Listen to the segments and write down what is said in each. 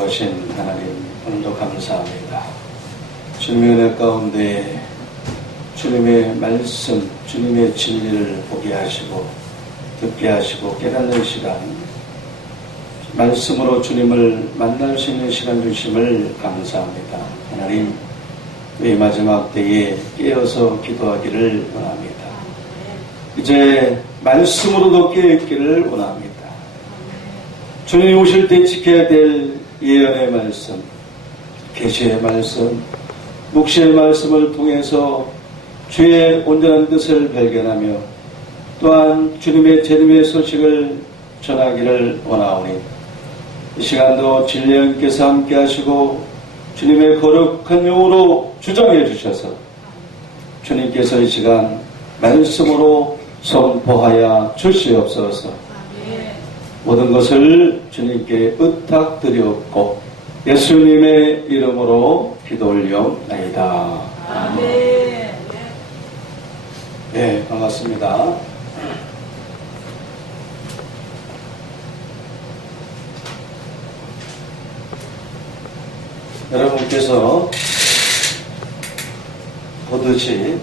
하신 하나님, 오늘도 감사합니다. 주님의 은혜 가운데 주님의 말씀, 주님의 진리를 보게 하시고 듣게 하시고 깨닫는 시간, 말씀으로 주님을 만날 수 있는 시간 주심을 감사합니다. 하나님, 이 마지막 때에 깨어서 기도하기를 원합니다. 이제 말씀으로도 깨어있기를 원합니다. 주님이 오실 때 지켜야 될 예언의 말씀, 계시의 말씀, 묵시의 말씀을 통해서 주의 온전한 뜻을 발견하며 또한 주님의 재림의 소식을 전하기를 원하오니 이 시간도 진리님께서 함께 하시고 주님의 거룩한 영으로 주장해 주셔서 주님께서 이 시간 말씀으로 선포하여 주시옵소서. 모든 것을 주님께 의탁드리옵고 예수님의 이름으로 기도 올려옵나이다. 아멘. 네, 반갑습니다. 여러분께서 보듯이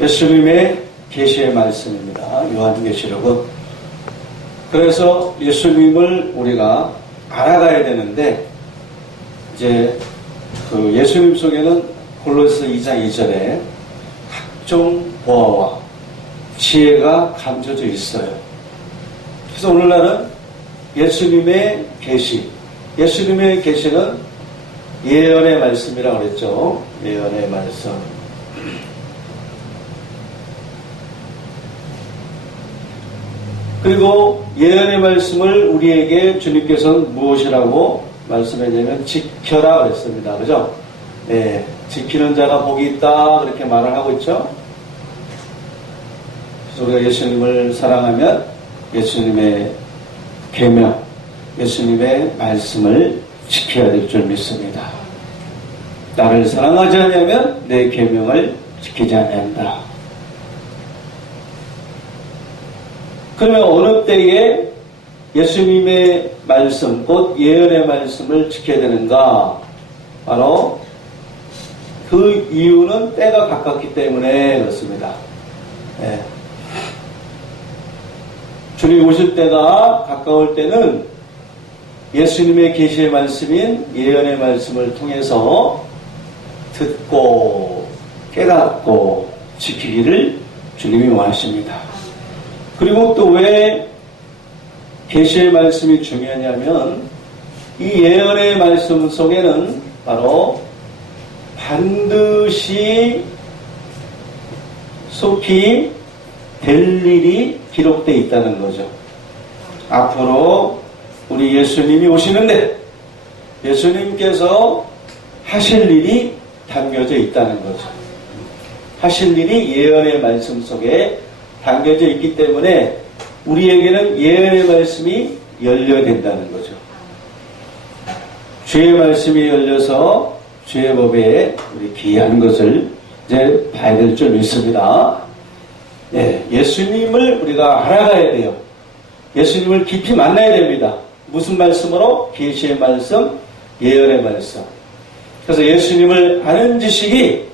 예수님의 계시의 말씀입니다. 요한계시록은. 그래서 예수님을 우리가 알아가야 되는데 이제 그 예수님 속에는 골로새 2장 2절에 각종 보화와 지혜가 감춰져 있어요. 그래서 오늘날은 예수님의 계시, 예수님의 계시는 예언의 말씀이라고 그랬죠. 예언의 말씀. 그리고 예언의 말씀을 우리에게 주님께서는 무엇이라고 말씀했냐면 지켜라 그랬습니다. 그죠? 네, 지키는 자가 복이 있다 그렇게 말을 하고 있죠. 그래서 우리가 예수님을 사랑하면 예수님의 계명, 예수님의 말씀을 지켜야 될 줄 믿습니다. 나를 사랑하지 않으면 내 계명을 지키지 않는다. 그러면 어느 때에 예수님의 말씀, 곧 예언의 말씀을 지켜야 되는가? 바로 그 이유는 때가 가깝기 때문에 그렇습니다. 네. 주님 오실 때가 가까울 때는 예수님의 계시의 말씀인 예언의 말씀을 통해서 듣고 깨닫고 지키기를 주님이 원하십니다. 그리고 또 왜 계시의 말씀이 중요하냐면 이 예언의 말씀 속에는 바로 반드시 속히 될 일이 기록되어 있다는 거죠. 앞으로 우리 예수님이 오시는데 예수님께서 하실 일이 담겨져 있다는 거죠. 하실 일이 예언의 말씀 속에 담겨져 있기 때문에 우리에게는 예언의 말씀이 열려야 된다는 거죠. 주의 말씀이 열려서 주의 법에 우리 귀한 것을 이제 봐야 될 줄 믿습니다. 네, 예수님을 우리가 알아가야 돼요. 예수님을 깊이 만나야 됩니다. 무슨 말씀으로? 계시의 말씀, 예언의 말씀. 그래서 예수님을 아는 지식이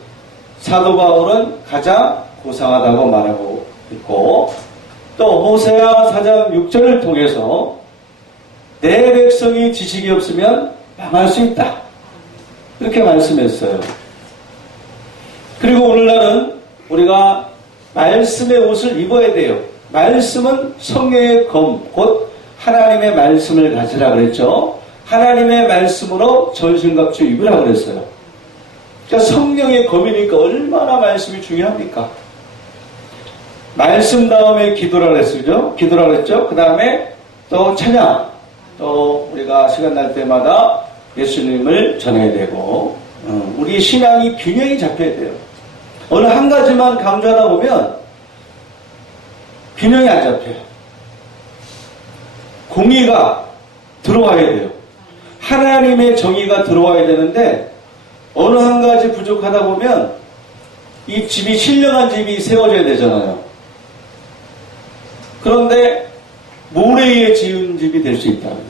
사도 바울은 가장 고상하다고 말하고 있고 또 호세아 4장 6절을 통해서 내 백성이 지식이 없으면 망할 수 있다. 이렇게 말씀했어요. 그리고 오늘날은 우리가 말씀의 옷을 입어야 돼요. 말씀은 성령의 검, 곧 하나님의 말씀을 가지라 그랬죠. 하나님의 말씀으로 전신갑주 입으라 그랬어요. 그러니까 성령의 검이니까 얼마나 말씀이 중요합니까? 말씀 다음에 기도라 그랬죠. 기도라 그랬죠. 그 다음에 또 찬양, 또 우리가 시간 날 때마다 예수님을 전해야 되고 우리 신앙이 균형이 잡혀야 돼요. 어느 한 가지만 강조하다 보면 균형이 안 잡혀요. 공의가 들어와야 돼요. 하나님의 정의가 들어와야 되는데 어느 한 가지 부족하다 보면 이 집이 신령한 집이 세워져야 되잖아요. 그런데 모래에 지은 집이 될 수 있다는 거예요.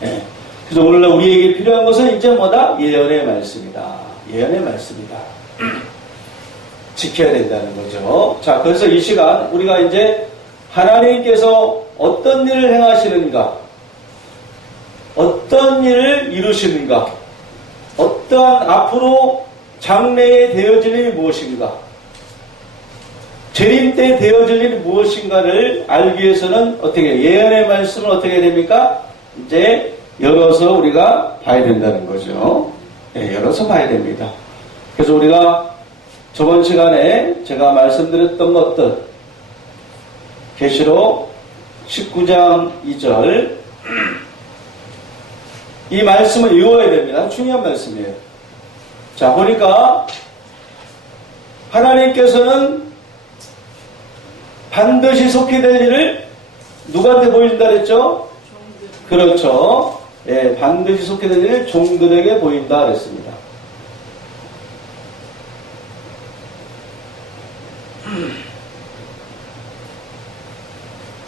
네. 그래서 오늘날 우리에게 필요한 것은 이제 뭐다? 예언의 말씀이다. 예언의 말씀이다. 지켜야 된다는 거죠. 자, 그래서 이 시간 우리가 이제 하나님께서 어떤 일을 행하시는가, 어떤 일을 이루시는가, 어떠한 앞으로 장래에 되어질 일이 무엇인가, 재림 때 되어질 일이 무엇인가를 알기 위해서는 어떻게, 예언의 말씀을 어떻게 해야 됩니까? 이제 열어서 우리가 봐야 된다는 거죠. 네, 열어서 봐야 됩니다. 그래서 우리가 저번 시간에 제가 말씀드렸던 것들, 계시록 19장 2절, 이 말씀을 외워야 됩니다. 중요한 말씀이에요. 자, 보니까 하나님께서는 반드시 속히 될 일을 누구한테 보인다 그랬죠? 그렇죠. 예, 반드시 속히 될 일을 종들에게 보인다 그랬습니다.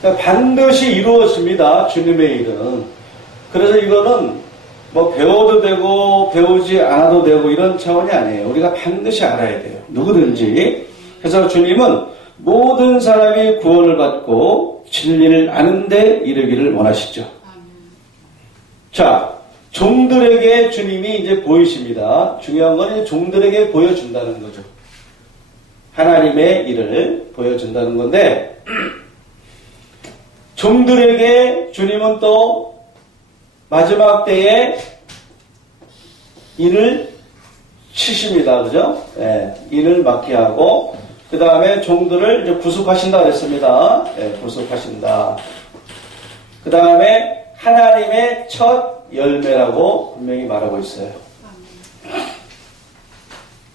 그러니까 반드시 이루어집니다. 주님의 일은. 그래서 이거는 뭐 배워도 되고 배우지 않아도 되고 이런 차원이 아니에요. 우리가 반드시 알아야 돼요. 누구든지. 그래서 주님은 모든 사람이 구원을 받고 진리를 아는 데 이르기를 원하시죠. 자, 종들에게 주님이 이제 보이십니다. 중요한 건 이제 종들에게 보여준다는 거죠. 하나님의 일을 보여준다는 건데, 종들에게 주님은 또 마지막 때에 일을 치십니다. 그죠? 예, 일을 맡게 하고, 그 다음에 종들을 이제 구속하신다 그랬습니다. 예, 구속하신다. 그 다음에 하나님의 첫 열매라고 분명히 말하고 있어요.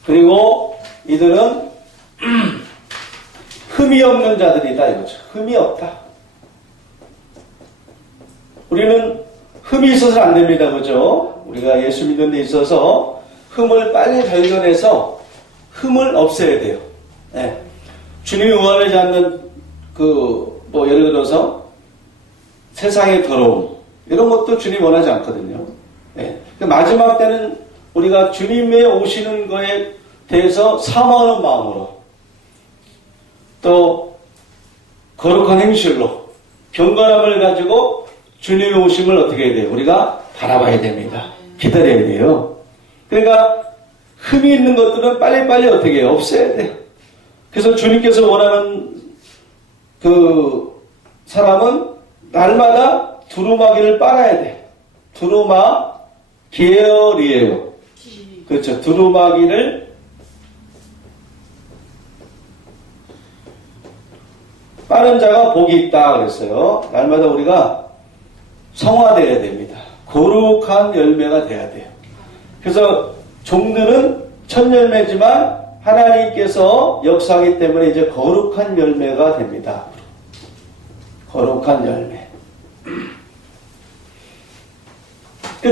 그리고 이들은 흠이 없는 자들이다 이거죠. 흠이 없다. 우리는 흠이 있어서는 안 됩니다. 그죠? 우리가 예수 믿는 데 있어서 흠을 빨리 발견해서 흠을 없애야 돼요. 네. 주님이 원하지 않는 예를 들어서 세상의 더러움 이런 것도 주님이 원하지 않거든요. 네. 마지막 때는 우리가 주님의 오시는 거에 대해서 사모하는 마음으로 또 거룩한 행실로 경건함을 가지고 주님의 오심을 어떻게 해야 돼요? 우리가 바라봐야 됩니다. 기다려야 돼요. 그러니까 흠이 있는 것들은 빨리빨리 어떻게 해요? 없애야 돼요. 그래서 주님께서 원하는 그 사람은 날마다 두루마기를 빨아야 돼. 두루마 계열이에요. 그렇죠. 두루마기를 빠른 자가 복이 있다 그랬어요. 날마다 우리가 성화되어야 됩니다. 거룩한 열매가 돼야 돼요. 그래서 종들은 첫 열매지만 하나님께서 역사하기 때문에 이제 거룩한 열매가 됩니다. 거룩한 열매.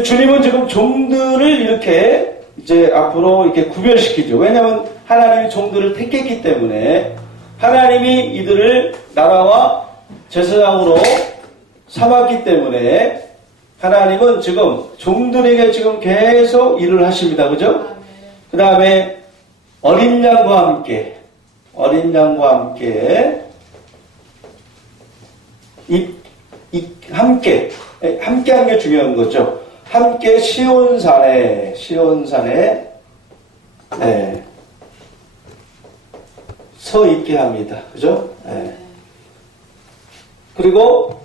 주님은 지금 종들을 이렇게 이제 앞으로 이렇게 구별시키죠. 왜냐하면 하나님이 종들을 택했기 때문에 하나님이 이들을 나라와 제사장으로 삼았기 때문에 하나님은 지금 종들에게 지금 계속 일을 하십니다. 그죠? 그 다음에 어린 양과 함께 함께한 게 중요한 거죠. 함께 시온산에 네, 서 있게 합니다. 그죠? 네. 그리고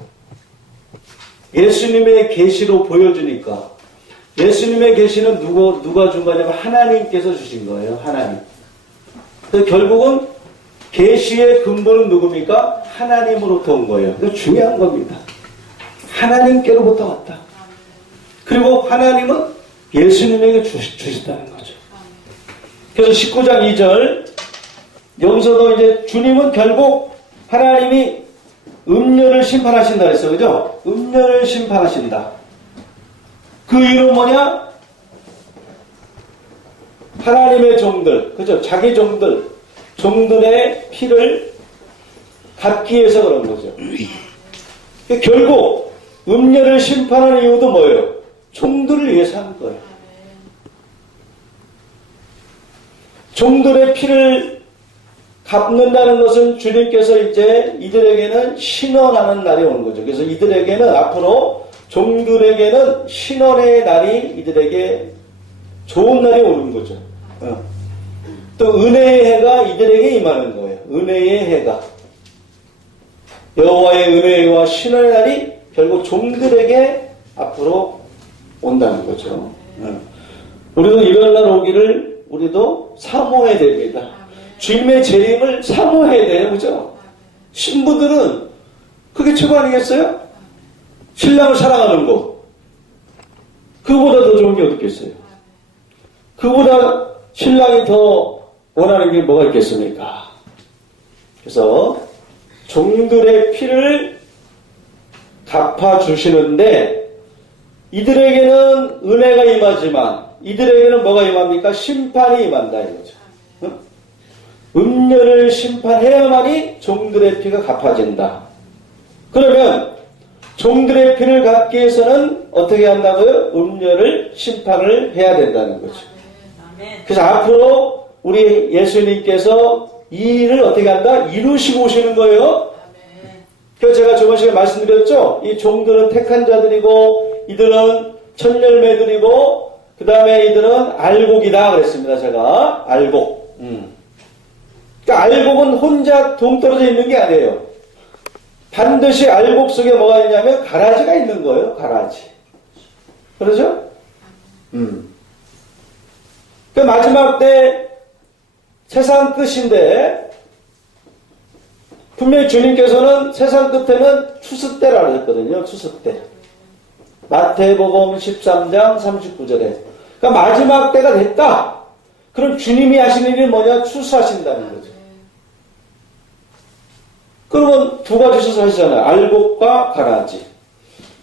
예수님의 계시로 보여주니까 예수님의 계시는 누가 준 거냐면 하나님께서 주신 거예요. 하나님. 그래서 결국은 계시의 근본은 누굽니까? 하나님으로부터 온 거예요. 그래서 중요한 겁니다. 하나님께로부터 왔다. 그리고 하나님은 예수님에게 주셨다는 거죠. 그래서 19장 2절 여기서도 이제 주님은 결국 하나님이 음녀를 심판하신다 그랬어요. 그죠? 음녀를 심판하신다. 그 이유는 뭐냐? 하나님의 종들, 그죠? 자기 종들의 피를 갚기 위해서 그런 거죠. 결국 음녀를 심판하는 이유도 뭐예요? 종들을 위해서 하는 거예요. 종들의 피를 갚는다는 것은 주님께서 이제 이들에게는 신원하는 날이 오는 거죠. 그래서 이들에게는 앞으로 종들에게는 신원의 날이 이들에게 좋은 날이 오는 거죠. 또 은혜의 해가 이들에게 임하는 거예요. 은혜의 해가. 여호와의 은혜와 신원의 날이 결국 종들에게 앞으로 온다는 거죠. 우리도 이런 날 오기를 우리도 사모해야 됩니다. 주님의 재림을 사모해야 돼요. 그죠? 신부들은 그게 최고 아니겠어요? 신랑을 사랑하는 거. 그거보다 더 좋은 게 어디 있겠어요? 그보다 신랑이 더 원하는 게 뭐가 있겠습니까? 그래서 종들의 피를 갚아주시는데 이들에게는 은혜가 임하지만 이들에게는 뭐가 임합니까? 심판이 임한다 이거죠. 음녀를 심판해야만이 종들의 피가 갚아진다. 그러면 종들의 피를 갚기 위해서는 어떻게 한다고요? 음녀를 심판을 해야 된다는 거죠. 그래서 앞으로 우리 예수님께서 이 일을 어떻게 한다? 이루시고 오시는 거예요. 그래서 제가 저번 시간에 말씀드렸죠? 이 종들은 택한 자들이고 이들은 천열매들이고 그 다음에 이들은 알곡이다 그랬습니다. 제가 알곡. 그러니까 알곡은 혼자 동떨어져 있는 게 아니에요. 반드시 알곡 속에 뭐가 있냐면 가라지가 있는 거예요. 가라지. 그러죠? 그 마지막 때 세상 끝인데 분명히 주님께서는 세상 끝에는 추수 때라 그랬거든요. 추수 때. 마태복음 13장 39절에. 그러니까 마지막 때가 됐다. 그럼 주님이 하시는 일이 뭐냐? 추수하신다는 거죠. 그러면 두 가지 추수하시잖아요. 알곡과 가라지.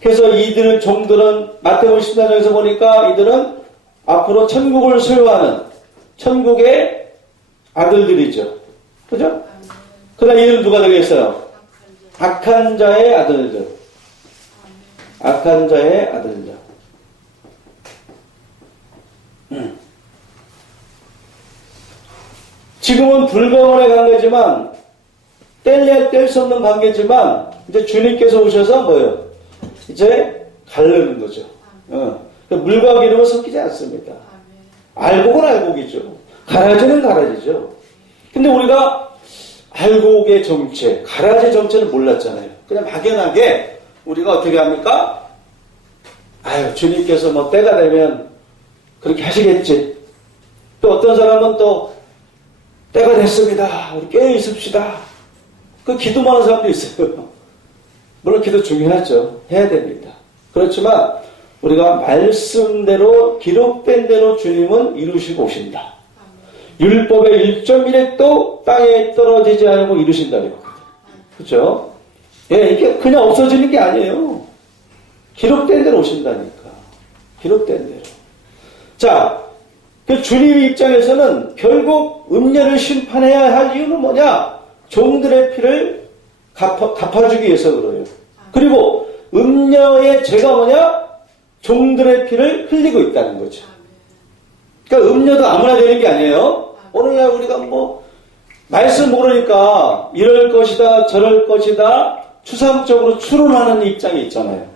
그래서 이들 종들은 마태복음 14장에서 보니까 이들은 앞으로 천국을 소유하는 천국의 아들들이죠. 그죠? 그러나 이들은 누가 되겠어요? 악한 자의 아들들. 악한 자의 아들들. 지금은 불가원의 관계지만 뗄래야 뗄 수 없는 관계지만 이제 주님께서 오셔서 뭐예요? 이제 가르는 거죠. 물과 기름은 섞이지 않습니다. 알곡은 알곡이죠. 가라지는 가라지죠. 근데 우리가 알곡의 정체, 가라지의 정체를 몰랐잖아요. 그냥 막연하게 우리가 어떻게 합니까? 아유, 주님께서 뭐 때가 되면 그렇게 하시겠지. 또 어떤 사람은 또 때가 됐습니다. 우리 깨어 있읍시다. 그 기도만 하는 사람도 있어요. 물론 기도 중요하죠. 해야 됩니다. 그렇지만 우리가 말씀대로 기록된 대로 주님은 이루시고 오신다. 율법의 1.1획도 땅에 떨어지지 않고 이루신다는 거거든요. 그렇죠? 예, 이게 그냥 없어지는 게 아니에요. 기록된 대로 오신다니까. 기록된 대로. 자, 그 주님 입장에서는 결국 음녀를 심판해야 할 이유는 뭐냐? 종들의 피를 갚아주기 위해서 그래요. 그리고 음녀의 죄가 뭐냐? 종들의 피를 흘리고 있다는 거죠. 그러니까 음녀도 아무나 되는 게 아니에요. 오늘날 우리가 뭐 말씀 모르니까 이럴 것이다 저럴 것이다 추상적으로 추론하는 입장이 있잖아요.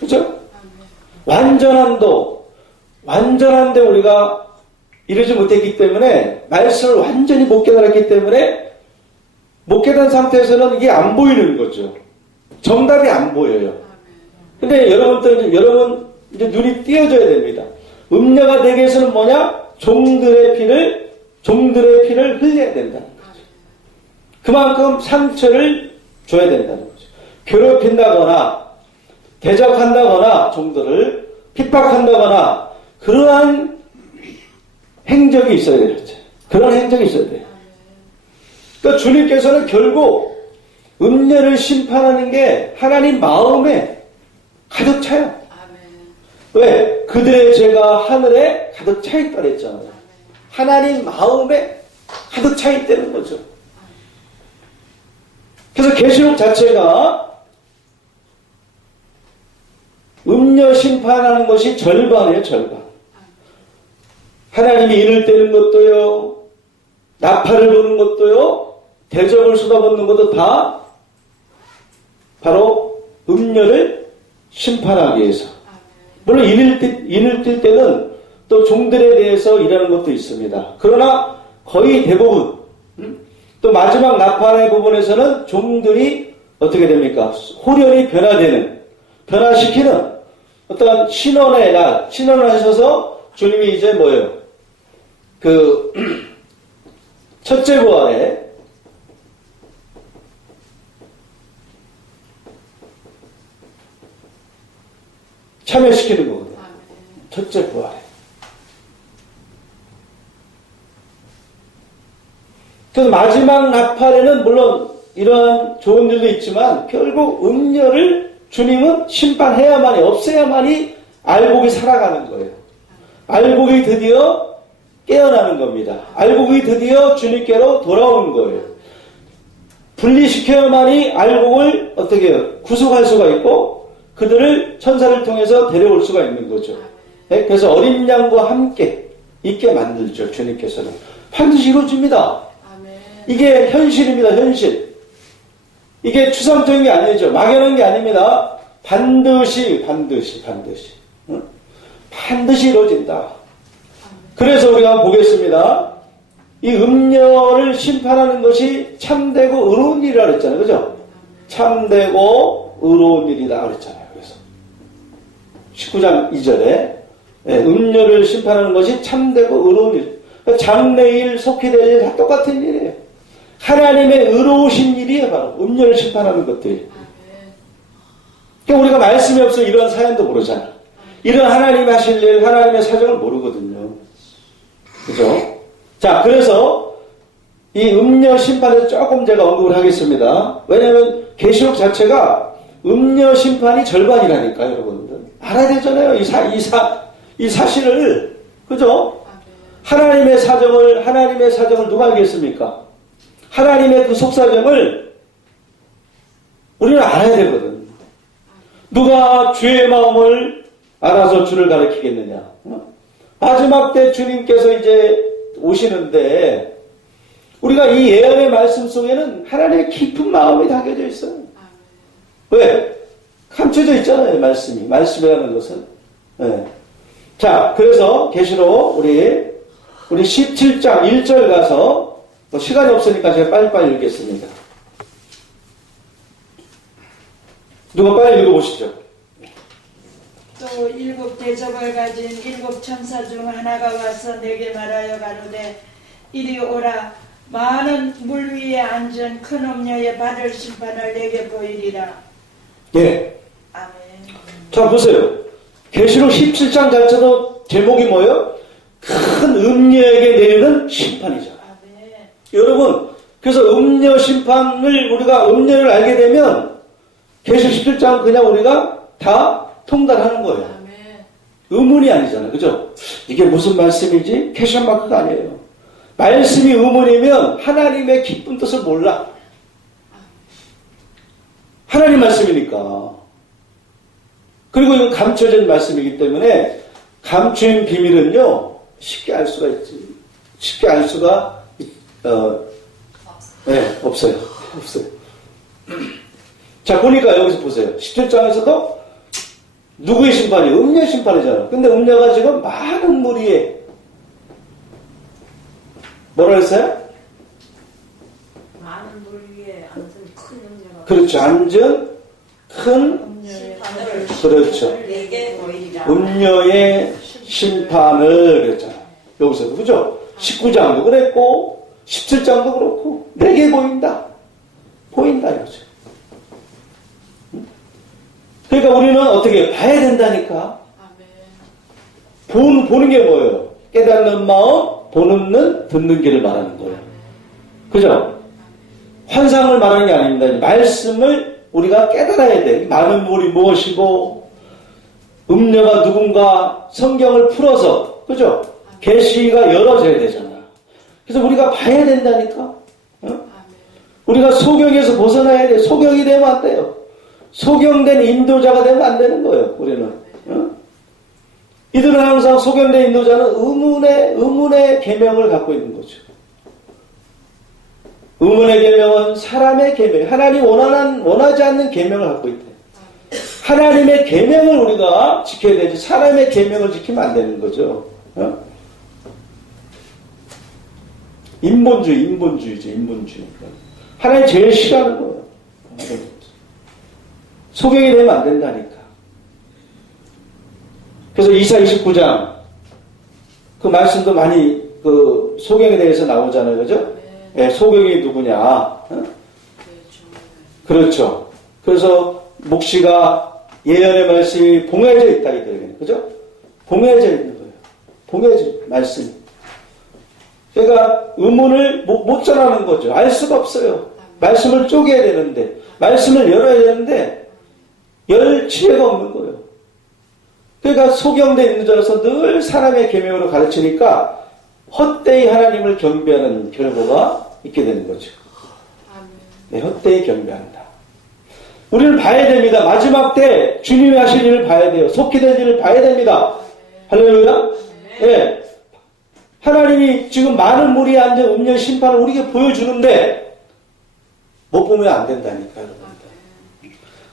그죠? 완전한데 우리가 이루지 못했기 때문에 말씀을 완전히 못 깨달았기 때문에 못 깨달은 상태에서는 이게 안 보이는 거죠. 정답이 안 보여요. 근데 여러분 이제 눈이 띄어져야 됩니다. 음녀가 되기 위해서는 뭐냐? 종들의 피를 흘려야 된다는 거죠. 그만큼 상처를 줘야 된다는 거죠. 괴롭힌다거나 대적한다거나 종들을 핍박한다거나 그러한 행적이 있어야 되죠. 그런 행적이 있어야 돼요. 그러니까 주님께서는 결국 음녀를 심판하는 게 하나님 마음에 가득 차요. 왜? 그들의 죄가 하늘에 가득 차 있다 그랬잖아요. 하나님 마음에 가득 차 있다는 거죠. 그래서 계시록 자체가 음녀 심판하는 것이 절반이에요, 절반. 하나님이 인을 떼는 것도요, 나팔을 부는 것도요, 대접을 쏟아붓는 것도 다 바로 음녀를 심판하기 위해서. 물론 인을 뗄 때는 또 종들에 대해서 일하는 것도 있습니다. 그러나 거의 대부분, 또 마지막 나팔의 부분에서는 종들이 어떻게 됩니까? 호련히 변화시키는 어떤 신원의 날, 신원을 하셔서 주님이 이제 뭐예요? 첫째 부활에 참여시키는 거거든요. 첫째 부활에. 그래서 마지막 나팔에는 물론 이러한 좋은 일도 있지만 결국 음녀를 주님은 심판해야만이, 없애야만이 알곡이 살아가는 거예요. 알곡이 드디어 깨어나는 겁니다. 알곡이 드디어 주님께로 돌아오는 거예요. 분리시켜야만이 알곡을 어떻게 해요? 구속할 수가 있고 그들을 천사를 통해서 데려올 수가 있는 거죠. 네? 그래서 어린 양과 함께 있게 만들죠. 주님께서는. 반드시 이루어집니다. 이게 현실입니다. 현실. 이게 추상적인 게 아니죠. 막연한 게 아닙니다. 반드시 응? 반드시 이루어진다. 그래서 우리가 한번 보겠습니다. 이 음녀를 심판하는 것이 참되고 의로운 일이라 그랬잖아요. 그죠? 참되고 의로운 일이다 그랬잖아요. 그래서 19장 2절에 음녀를 심판하는 것이 참되고 의로운 일. 장래일, 속히 될 일 다 똑같은 일이에요. 하나님의 의로우신 일이에요. 바로 음녀를 심판하는 것들이. 그러니까 우리가 말씀이 없어 이런 사연도 모르잖아. 이런 하나님이 하실 일, 하나님의 사정을 모르거든요. 그죠? 자, 그래서 이 음녀 심판에서 조금 제가 언급을 하겠습니다. 왜냐하면 계시록 자체가 음녀 심판이 절반이라니까요, 여러분들. 알아야 되잖아요. 이 사실을. 그죠? 하나님의 사정을 누가 알겠습니까? 하나님의 그 속사정을 우리는 알아야 되거든. 누가 주의 마음을 알아서 주를 가르치겠느냐? 마지막 때 주님께서 이제 오시는데 우리가 이 예언의 말씀 속에는 하나님의 깊은 마음이 담겨져 있어요. 왜? 감춰져 있잖아요, 말씀이. 말씀이라는 것은. 네. 자, 그래서 계시록 우리 17장 1절 가서 시간이 없으니까 제가 빨리빨리 읽겠습니다. 누가 빨리 읽어보시죠. 또 일곱 대접을 가진 일곱 천사 중 하나가 와서 내게 말하여 가로되 이리 오라. 많은 물 위에 앉은 큰 음녀의 받을 심판을 내게 보이리라. 예. 아멘. 자, 보세요. 계시록 17장 자체도 제목이 뭐예요? 큰 음녀에게 내리는 심판이죠. 아멘. 여러분, 그래서 음녀 심판을 우리가 음녀를 알게 되면 계시록 17장 그냥 우리가 다 통달하는 거예요. 아멘. 의문이 아니잖아요. 그죠? 이게 무슨 말씀이지? 퀘션 마크가 아니에요. 말씀이 의문이면 하나님의 기쁜 뜻을 몰라. 하나님 말씀이니까. 그리고 이건 감춰진 말씀이기 때문에 감추인 비밀은요 쉽게 알 수가 있지. 쉽게 알 수가 없어요. 자, 보니까 여기서 보세요. 17장에서도 누구의 심판이에요? 음녀 심판이잖아요. 근데 음녀가 지금 많은 무리에 뭐라 했어요? 많은 물 위에 앉은 큰 음녀가 그렇죠. 앉은 큰 심판을 그렇죠. 내게 보이리라. 음녀의 심판을 그랬잖아요. 여기서도 그죠? 19장도 그랬고 17장도 그렇고 내게 보인다 이거죠. 그러니까 우리는 어떻게 봐야 된다니까. 보는 게 뭐예요? 깨닫는 마음, 보는 눈, 듣는 귀를 말하는 거예요. 그죠? 환상을 말하는 게 아닙니다. 말씀을 우리가 깨달아야 돼. 많은 물이 무엇이고 음녀가 누군가 성경을 풀어서, 그죠? 계시가 열어져야 되잖아. 그래서 우리가 봐야 된다니까. 어? 우리가 소경에서 벗어나야 돼. 소경이 되면 안 돼요. 소경된 인도자가 되면 안 되는 거예요, 우리는. 어? 이들은 항상 소경된 인도자는 의문의 계명을 갖고 있는 거죠. 의문의 계명은 사람의 계명, 하나님 원하지 않는 계명을 갖고 있다. 하나님의 계명을 우리가 지켜야 되지, 사람의 계명을 지키면 안 되는 거죠. 어? 인본주의죠, 인본주의. 하나님 제일 싫어하는 거예요. 소경이 되면 안 된다니까. 그래서 이사 29장, 그 말씀도 많이, 그, 소경에 대해서 나오잖아요. 그죠? 네, 소경이 누구냐. 어? 그렇죠. 그래서, 목시가 예언의 말씀이 봉해져 있다, 이거예요. 그죠? 봉해져 있는 거예요. 봉해져, 말씀이. 그러니까, 의문을 못 전하는 거죠. 알 수가 없어요. 말씀을 쪼개야 되는데, 말씀을 열어야 되는데, 열 지혜가 없는 거예요. 그러니까 소경된 인도자로서 늘 사람의 계명으로 가르치니까 헛되이 하나님을 경배하는 결과가 있게 되는 거죠. 네, 헛되이 경배한다. 우리는 봐야 됩니다. 마지막 때 주님이 하실 일을 봐야 돼요. 속히 된 일을 봐야 됩니다. 할렐루야. 네. 하나님이 지금 많은 무리에 앉아 음녀 심판을 우리에게 보여주는데 못 보면 안 된다니까요.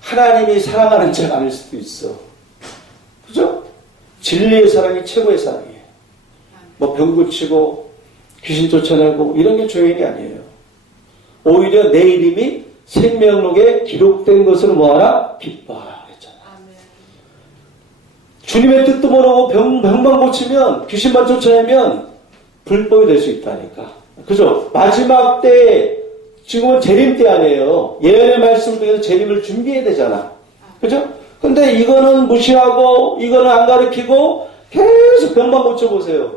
하나님이 사랑하는 자가 아닐 수도 있어. 그죠? 진리의 사랑이 최고의 사랑이에요. 뭐 병 고치고 귀신 쫓아내고 이런 게 중요한 게 아니에요. 오히려 내 이름이 생명록에 기록된 것을 뭐하라? 기뻐하라 그랬잖아. 주님의 뜻도 모르고 병만 고치면, 귀신만 쫓아내면 불법이 될 수 있다니까. 그죠? 마지막 때, 지금은 재림 때 아니에요. 예언의 말씀을 통해서 재림을 준비해야 되잖아. 그죠? 근데 이거는 무시하고, 이거는 안 가르치고, 계속 병만 고쳐보세요.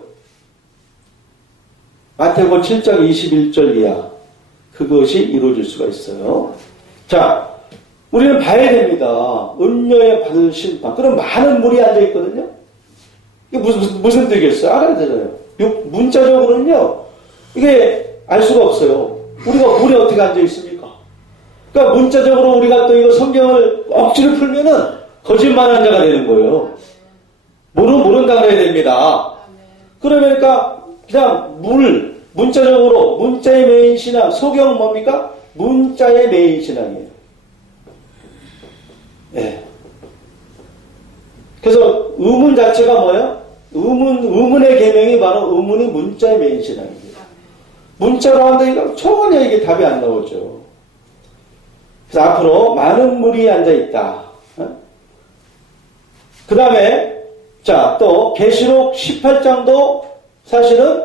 마태복음 7장 21절 이하. 그것이 이루어질 수가 있어요. 자, 우리는 봐야 됩니다. 음녀에 받을 심판. 그럼 많은 물이 앉아있거든요. 이게 무슨 뜻이겠어요? 알아야 되잖아요. 문자적으로는요, 이게 알 수가 없어요. 우리가 물에 어떻게 앉아있습니까? 그러니까 문자적으로 우리가 또 이거 성경을 억지로 풀면은 거짓말하는 자가 되는 거예요. 모른다 그래야 됩니다. 그러니까 그냥 문자적으로 문자의 메인 신앙, 소경은 뭡니까? 문자의 메인 신앙이에요. 네. 그래서 의문 자체가 뭐예요? 의문의 계명이 바로 의문이 문자의 메인 신앙입니다. 문자로 한다니까 전혀 이게 답이 안 나오죠. 그래서 앞으로 많은 물이 앉아있다. 그 다음에 자, 또 계시록 18장도 사실은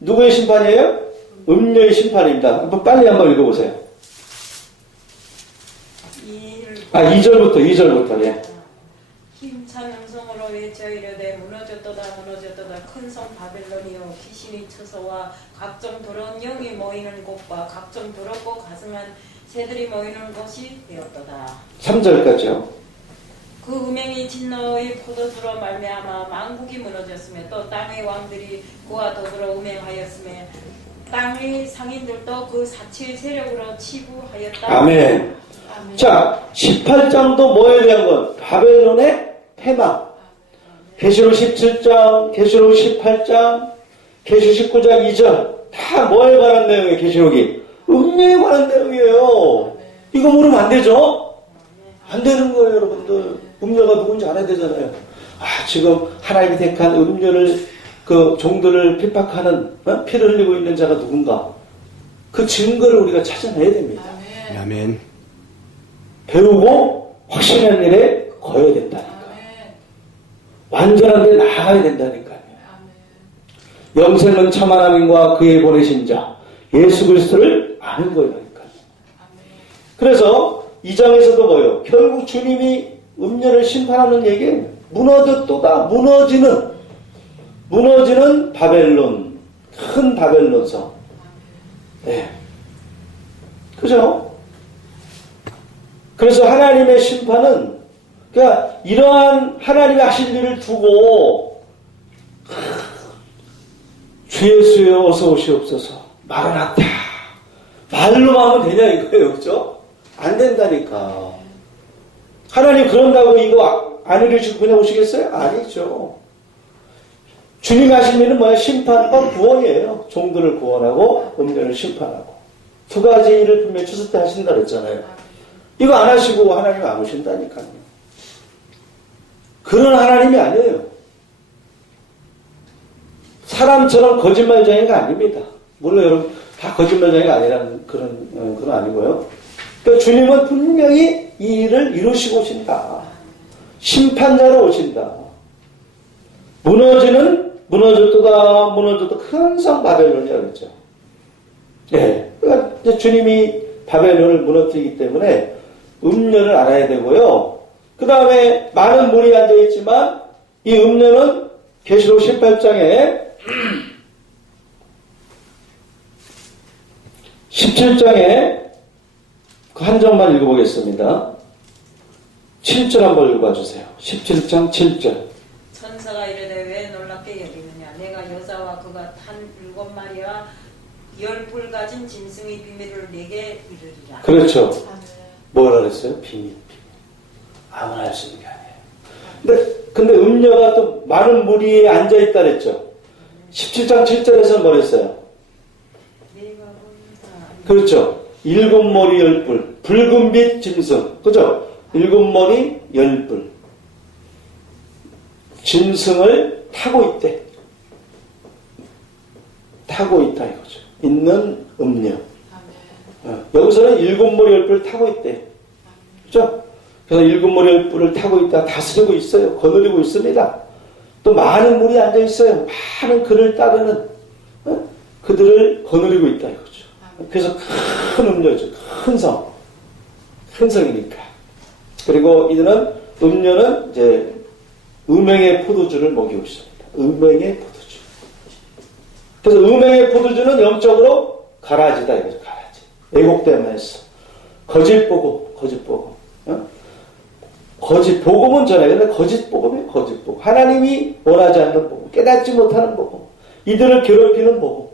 누구의 심판이에요? 음녀의 심판입니다. 한번 빨리 한번 읽어보세요. 2절부터 예. 힘찬 음성으로 외쳐 이르되 무너졌도다 큰 성 바벨론이요 귀신이 쳐서와 각종 더러운 영이 모이는 곳과 각종 더럽고 가증한 새들이 모이는 곳이 되었도다. 3절까지요. 그 음행이 진노의 포도주로 말미암아 만국이 무너졌으며 또 땅의 왕들이 그와 더불어 음행하였으며 땅의 상인들도 그 사칠 세력으로 치부하였다. 아멘. 자, 18장도 뭐에 대한 건? 바벨론의 패망. 계시록 17장, 계시록 18장, 계시록 19장 2절 다 뭐에 관한 내용이에요, 계시록이? 음녀에 관한 내용이에요. 이거 모르면 안 되죠? 안 되는 거예요, 여러분들. 음녀가 누군지 알아야 되잖아요. 지금 하나님이 택한 음녀를, 그 종들을 핍박하는, 피를 흘리고 있는 자가 누군가. 그 증거를 우리가 찾아내야 됩니다. 아멘. 배우고 확신한 일에 거여야 된다니까요. 완전한 데 나아가야 된다니까요. 영생은 참 하나님과 그의 보내신 자 예수 그리스도를 아는 거라니까요. 그래서 이 장에서도 뭐예요? 결국 주님이 음녀를 심판하는 얘기예요. 무너졌도다. 무너지는 바벨론, 큰 바벨론성. 네. 그죠? 그래서 하나님의 심판은 그러니까 이러한 하나님이 하신 일을 두고 주 예수여 어서 오시옵소서 마라나타 말로만 하면 되냐 이거예요. 그죠? 안 된다니까. 하나님 그런다고 이거 안 이루시고 그냥 오시겠어요? 아니죠. 주님이 하신 일은 뭐야? 심판과 구원이에요. 종들을 구원하고 음녀를 심판하고. 두 가지 일을 분명히 주실 때 하신다 그랬잖아요. 이거 안 하시고 하나님 안 오신다니까요. 그런 하나님이 아니에요. 사람처럼 거짓말쟁이가 아닙니다. 물론 여러분 다 거짓말쟁이가 아니라는 그런 아니고요. 그러니까 주님은 분명히 이 일을 이루시고 오신다. 심판자로 오신다. 무너져도 큰 성 바벨론이라고 그랬죠. 예. 그러니까 이제 주님이 바벨론을 무너뜨리기 때문에 음료를 알아야 되고요. 그 다음에 많은 물이 앉아있지만 이 음료는 계시록 18장에 17장에 그 한 절만 읽어보겠습니다. 7절 한번 읽어봐주세요. 17장 7절. 천사가 이르되 왜 놀랍게 여기느냐 내가 여자와 그가 탄 7마리와 10뿔 가진 짐승의 비밀을 내게 이르리라. 그렇죠. 뭐라 그랬어요? 비밀. 아무나 할 수 있는 게 아니에요. 근데 음녀가 또 많은 무리에 앉아있다 그랬죠. 17장 7절에서는 뭐랬어요? 내가 본다. 그렇죠. 7머리 10뿔. 붉은빛 짐승. 그죠? 7머리 10뿔. 짐승을 타고 있대. 타고 있다 이거죠. 있는 음녀. 여기서는 7머리 10뿔 타고 있대. 그죠? 그래서 7머리 10뿔을 타고 있다. 다스리고 있어요. 거느리고 있습니다. 또 많은 물이 앉아 있어요. 많은 그를 따르는 그들을 거느리고 있다 이거죠. 그래서 큰 음료죠. 큰 성. 큰 성이니까. 그리고 이들은 음료는 이제 음행의 포도주를 먹이고 있습니다. 음행의 포도주. 그래서 음행의 포도주는 영적으로 가라지다 이거죠. 가라지. 왜곡된 말씀. 거짓 복음. 거짓 복음. 거짓 복음은 전해. 근데 거짓 복음이 거짓 복음. 하나님이 원하지 않는 복음. 깨닫지 못하는 복음. 이들을 괴롭히는 복음.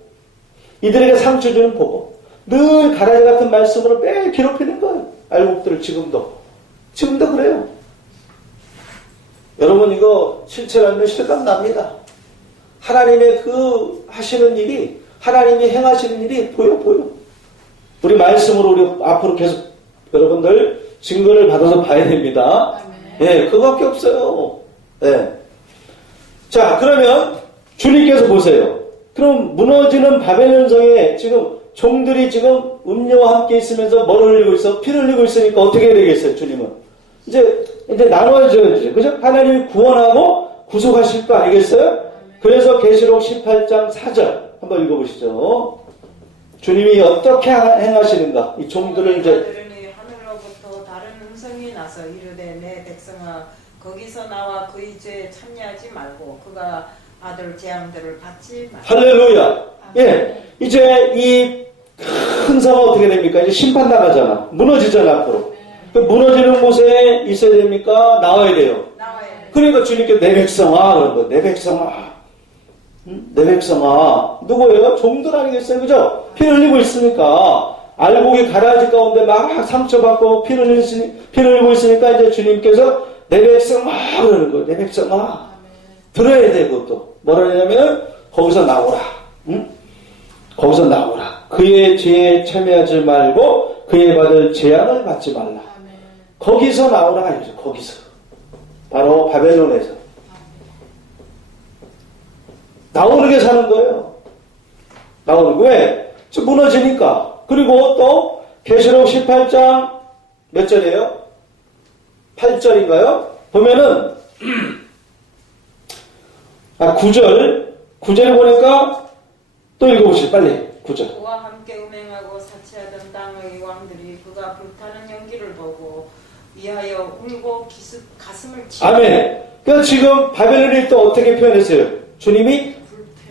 이들에게 상처 주는 복음. 늘 가라지 같은 말씀으로 매일 괴롭히는 거예요. 알곡들을 지금도 그래요. 여러분 이거 실천하면 실감 납니다. 하나님의 그 하시는 일이 하나님이 행하시는 일이 보여. 우리 말씀으로 우리 앞으로 계속 여러분들 증거를 받아서 봐야 됩니다. 예, 그거밖에 없어요. 예. 자, 그러면 주님께서 보세요. 그럼 무너지는 바벨론 성에 지금 종들이 지금 음료와 함께 있으면서 뭘 흘리고 있어? 피를 흘리고 있으니까 어떻게 해야 되겠어요, 주님은? 이제 나눠줘야죠. 그죠? 하나님이 구원하고 구속하실 거 아니겠어요? 그래서 계시록 18장 4절 한번 읽어보시죠. 주님이 어떻게 행하시는가? 이 종들을 이제 하늘로부터 다른 음성이 나서 이르되 내 백성아 거기서 나와 그의 죄에 참여하지 말고 그가 아들 재앙들을 받지 말고. 할렐루야. 예, 이제 이 큰 성은 어떻게 됩니까? 이제 심판당하잖아. 무너지잖아 앞으로. 그 무너지는 곳에 있어야 됩니까? 나와야 돼요. 그러니까 주님께 내 백성아 그런 거. 내 백성아. 내 백성아. 누구예요? 종들 아니겠어요? 그죠? 피 흘리고 있으니까 알곡이 가라지 가운데 막 상처받고 피 흘리고 있으니까 이제 주님께서 내 백성아 그러는 거예요. 내 백성아. 들어야 돼 그것도. 뭐라 하냐면 거기서 나오라. 응? 거기서 나오라. 그의 죄에 참여하지 말고 그의 받을 재앙을 받지 말라. 거기서 나오라 이거죠. 거기서. 바로 바벨론에서. 나오는 게 사는 거예요. 나오는 거. 왜? 무너지니까. 그리고 또 계시록 18장 몇 절이에요? 8절인가요? 보면은 9절 보니까 또 읽어보시죠. 빨리. 9절. 그와 함께 음행하고 사치하던 땅의 왕들이 그가 불타는 연기를 보고 위하여 울고 가슴을 치고. 아멘. 그러니까 지금 바벨론이 또 어떻게 표현했어요? 주님이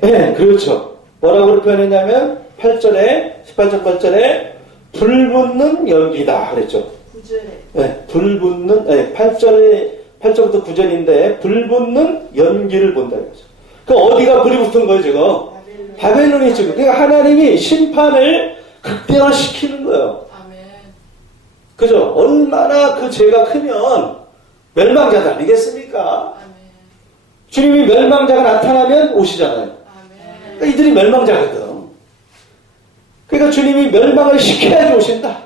네, 그렇죠. 뭐라고 표현했냐면 18장 8절에 불붙는 연기다 그랬죠. 9절에 네, 불붙는 8절에 8절부터 9절인데 불 붙는 연기를 본다 이거죠. 그 어디가 불이 붙은 거예요 지금? 바벨론이 지금. 그러니까 하나님이 심판을 극대화시키는 거예요. 그죠? 얼마나 그 죄가 크면 멸망자가 아니겠습니까? 주님이 멸망자가 나타나면 오시잖아요. 그러니까 이들이 멸망자거든. 그러니까 주님이 멸망을 시켜야지 오신다.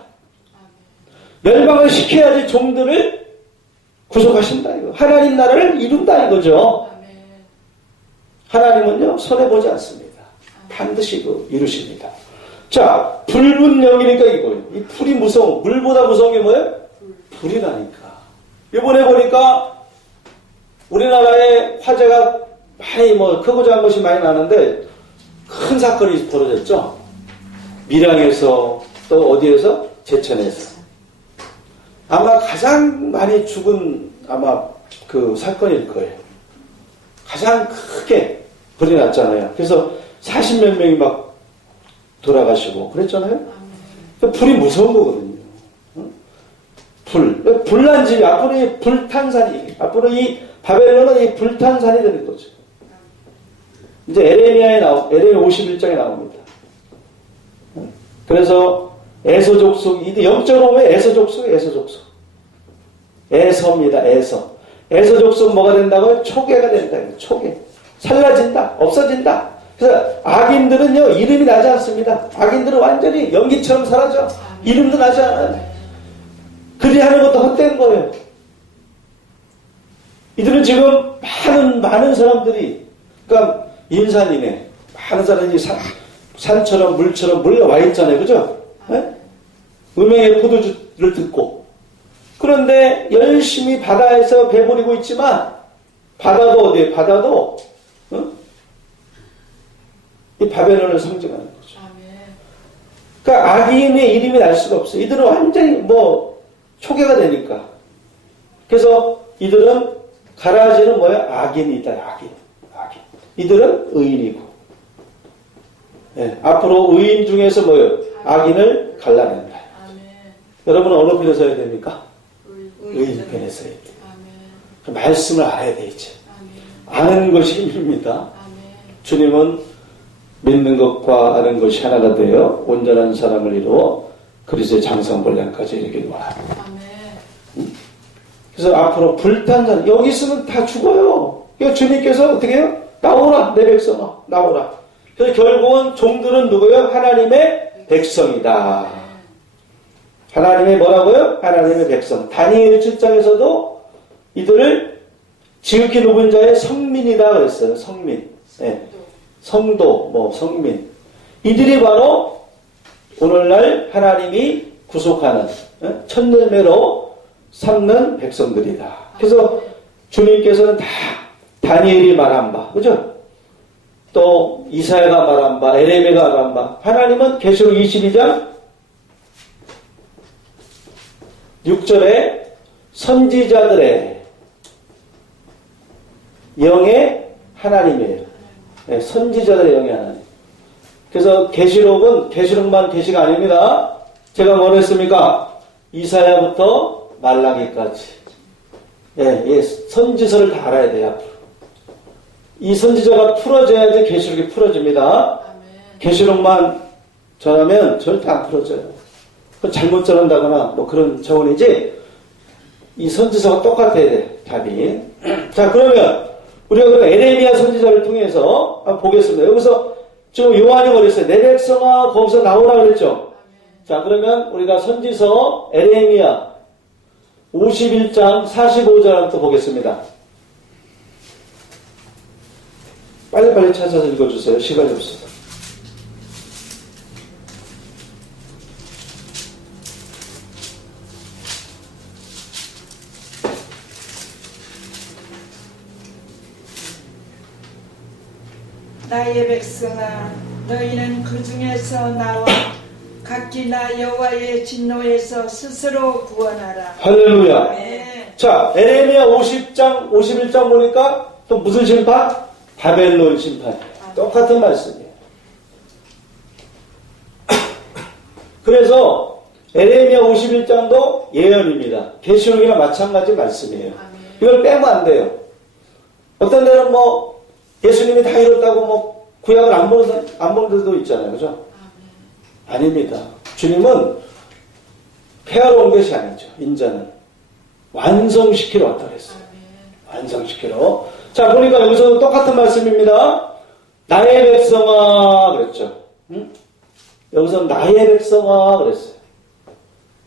멸망을 시켜야지 종들을 구속하신다. 이거. 하나님 나라를 이룬다 이거죠. 하나님은요 손해보지 않습니다. 반드시 이루십니다. 자, 불분 영이니까 이거예요. 이 불이 무서워. 물보다 무서운 게 뭐예요? 불이라니까. 이번에 보니까 우리나라에 화재가 많이 크고 작은 것이 많이 나는데 큰 사건이 벌어졌죠. 밀양에서 또 어디에서? 제천에서. 아마 가장 많이 죽은 아마 그 사건일 거예요. 가장 크게 불이 났잖아요. 그래서 40몇 명이 막 돌아가시고 그랬잖아요. 불이 무서운 거거든요. 불난 집이 앞으로 이 불탄산이 앞으로 이 바벨론은 이 불탄산이 되는 거죠. 이제 에레미야 51장에 나옵니다. 그래서 에서족속 이게 영적으로 보면 에서족속이에요. 에서입니다. 에서족속 뭐가 된다고요? 초계가 된다. 초계. 사라진다. 없어진다. 그래서 악인들은요 이름이 나지 않습니다. 악인들은 완전히 연기처럼 사라져. 이름도 나지 않아요. 그리 하는 것도 헛된 거예요. 이들은 지금 많은 사람들이 그러니까 인산이네. 많은 사람들이 산처럼 물처럼 몰려와 있잖아요. 그죠? 네? 음행의 포도주를 듣고 그런데 열심히 바다에서 배부리고 있지만 바다도 어디에? 바다도 이 바벨론을 상징하는 거죠. 그러니까 악인의 이름이 날 수가 없어요. 이들은 완전히 초계가 되니까. 그래서 이들은 가라지는 뭐야? 악인이다. 악인. 이들은 의인이고. 네, 앞으로 의인 중에서 뭐예요? 악인을 갈라낸다. 여러분은 어느 편에 서야 됩니까? 의인 편에 서야 돼요. 그 말씀을 알아야 되죠. 아는 것이 힘입니다. 주님은 믿는 것과 아는 것이 하나가 되어 온전한 사람을 이루어 그리스도의 장성분량까지 이르길 원합니다. 그래서 앞으로 불탄산 여기 있으면 다 죽어요. 그러니까 주님께서 어떻게 해요? 나오라 내 백성아 나오라. 그래서 결국은 종들은 누구예요? 하나님의 백성이다. 하나님의 뭐라고요? 하나님의 백성. 다니엘 7장에서도 이들을 지극히 높은 자의 성민이다 그랬어요. 성민. 네. 성도, 성민. 이들이 바로 오늘날 하나님이 구속하는 첫열매로 삼는 백성들이다. 그래서 주님께서는 다 다니엘이 말한 바, 그죠? 또 이사야가 말한 바, 에레미야가 말한 바, 하나님은 계시록 22장 6절에 선지자들의 영의 하나님이에요. 네, 선지자들의 영의 하나님. 그래서 계시록만 계시가 아닙니다. 제가 뭘 했습니까? 이사야부터 말라기까지. 예, 선지서를 다 알아야 돼요. 앞으로. 이 선지자가 풀어져야지 계시록이 풀어집니다. 계시록만 전하면 절대 안 풀어져요. 잘못 전한다거나 그런 차원이지 이 선지서가 똑같아야 돼. 답이. 자, 그러면 우리가 그럼 에레미야 선지자를 통해서 한번 보겠습니다. 여기서 지금 요한이 그랬어요. 내 백성아 거기서 나오라 그랬죠. 자, 그러면 우리가 선지서 에레미야 51장 45절 또 보겠습니다. 빨리빨리 찾아서 읽어주세요. 시간이 없어서. 나의 백성아 너희는 그 중에서 나와 각기 나 여호와의 진노에서 스스로 구원하라. 할렐루야. 네. 자, 에레미야 51장 보니까 또 무슨 심판? 바벨론 심판. 똑같은 말씀이에요. 그래서 에레미야 51장도 예언입니다. 계시록이랑 마찬가지 말씀이에요. 이걸 빼면 안 돼요. 어떤 데는 뭐 예수님이 다 이뤘다고 뭐 구약을 안 보는 데도 있잖아요. 그죠? 아닙니다. 주님은 폐하러 온 것이 아니죠. 인자는 완성시키러 왔다 그랬어요. 완성시키러. 자, 보니까 여기서도 똑같은 말씀입니다. 나의 백성아 그랬죠. 응? 여기서 나의 백성아 그랬어요.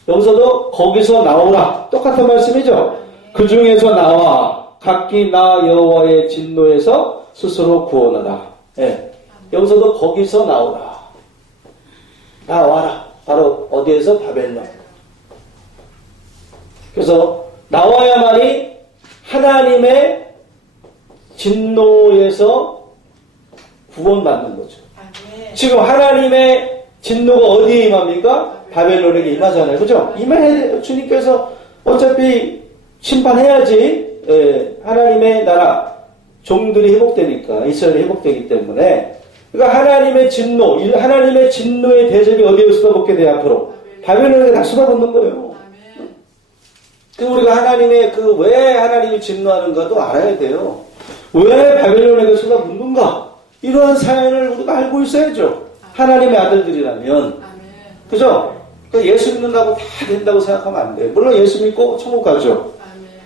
여기서도 거기서 나오라. 똑같은 말씀이죠. 그 중에서 나와 각기 나 여호와의 진노에서 스스로 구원하라. 예. 여기서도 거기서 나오라. 나와라. 바로 어디에서? 바벨론. 그래서 나와야만이 하나님의 진노에서 구원받는 거죠. 지금 하나님의 진노가 어디에 임합니까? 바벨론에게 임하잖아요. 그죠? 임해야 돼요. 주님께서 어차피 심판해야지. 예, 하나님의 나라 종들이 회복되니까 이스라엘이 회복되기 때문에 그러니까 하나님의 진노, 하나님의 진노의 대접이 어디에 쏟아붓게 돼요? 앞으로 바벨론에게 다 쏟아붓는 거예요. 그 우리가 하나님의 왜 하나님이 진노하는가도 알아야 돼요. 왜 바벨론에게 쏟아붓는가? 이러한 사연을 우리가 알고 있어야죠. 하나님의 아들들이라면. 그죠? 예수 믿는다고 다 된다고 생각하면 안 돼요. 물론 예수 믿고 천국 가죠.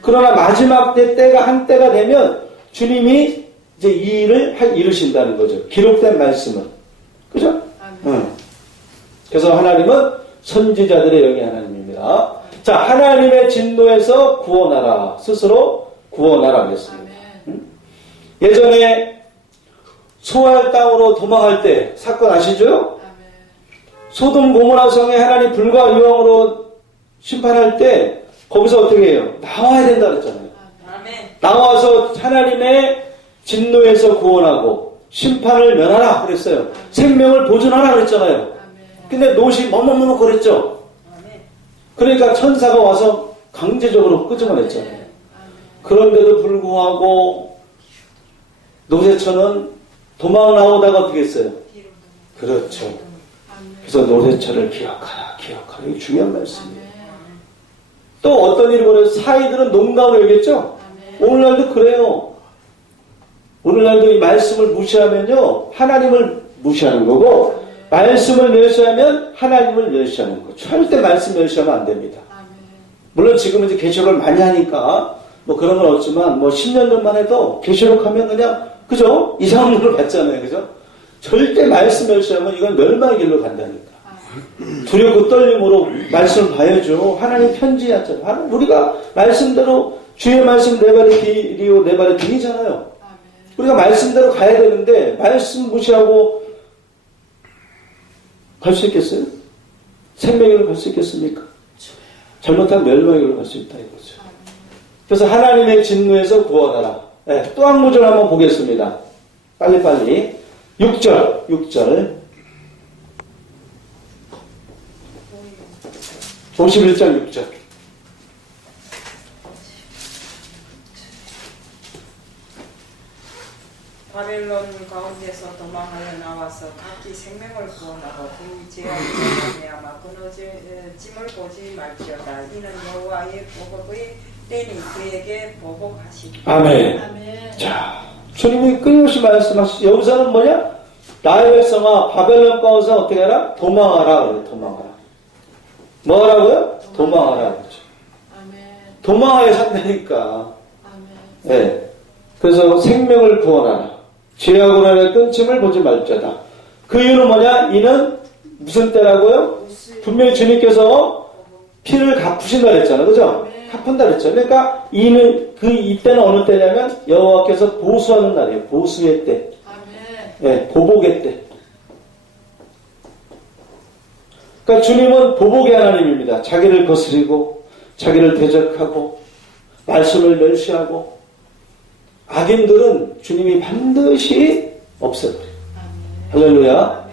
그러나 마지막 때가 한 때가 되면 주님이 이제 이 일을 이루신다는 거죠. 기록된 말씀은. 그죠? 응. 그래서 하나님은 선지자들의 영의 하나님입니다. 자, 하나님의 진노에서 구원하라. 스스로 구원하라 그랬습니다. 응? 예전에 소알 땅으로 도망할 때 사건 아시죠? 소돔 고모라 성에 하나님 불과 유황으로 심판할 때 거기서 어떻게 해요? 나와야 된다 그랬잖아요. 나와서 하나님의 진노에서 구원하고 심판을 면하라 그랬어요. 생명을 보존하라 그랬잖아요. 근데 롯이 머뭇머뭇 그랬죠. 그러니까 천사가 와서 강제적으로 끄집어냈잖아요. 그런데도 불구하고 롯의 처는 도망 나오다가 어떻게 했어요? 그렇죠. 그래서 롯의 처를 기억하라. 이게 중요한 말씀이에요. 또 어떤 일이 벌어져서 사이들은 농담으로 여겼죠? 오늘날도 그래요. 오늘날도 이 말씀을 무시하면요, 하나님을 무시하는 거고, 말씀을 멸시하면 하나님을 멸시하는 거. 절대 말씀 멸시하면 안 됩니다. 물론 지금은 이제 계시록을 많이 하니까 뭐 그런 건 없지만 뭐 10년 전만 해도 계시록 하면 그냥 그죠? 이상한 걸 봤잖아요. 그죠? 절대 말씀 멸시하면 이건 멸망의 길로 간다니까. 두렵고 떨림으로 말씀을 봐야죠. 하나님 편지였잖아요. 우리가 말씀대로 주의 말씀 내 발의 길이요 내 발의 등이잖아요. 우리가 말씀대로 가야 되는데 말씀 무시하고 갈 수 있겠어요? 생명의 길로 갈 수 있겠습니까? 잘못하면 멸망의 길로 갈 수 있다 이거죠. 그래서 하나님의 진노에서 구원하라. 네, 또 한 구절 한번 보겠습니다. 빨리빨리. 6절. 51장 6절. 바벨론 가운데서 도망하여 나와서 각기 생명을 구원하고 그 죄악을 말미암아 끊어짐을 보지 말지어다. 이는 여호와의 보복의 때니 그에게 보복하시리. 아멘. 자, 주님이 끊임없이 말씀하시죠. 여기서는 뭐냐? 나의 백성아 바벨론 가운데서 어떻게 하라? 도망하라. 그래, 도망하라. 뭐 하라고요? 도망하라. 그렇죠. 도망하여 산다니까. 네. 그래서 생명을 구원하라. 죄악으로 인해 끊침을 보지 말자다. 그 이유는 뭐냐? 이는 무슨 때라고요? 분명히 주님께서 피를 갚으신다 그랬잖아요. 그죠? 갚은다 그랬죠. 그러니까 이때는 어느 때냐면 여호와께서 보수하는 날이에요. 보수의 때. 네, 보복의 때. 그러니까 주님은 보복의 하나님입니다. 자기를 거스리고 자기를 대적하고 말씀을 멸시하고 악인들은 주님이 반드시 없애버려요. 할렐루야.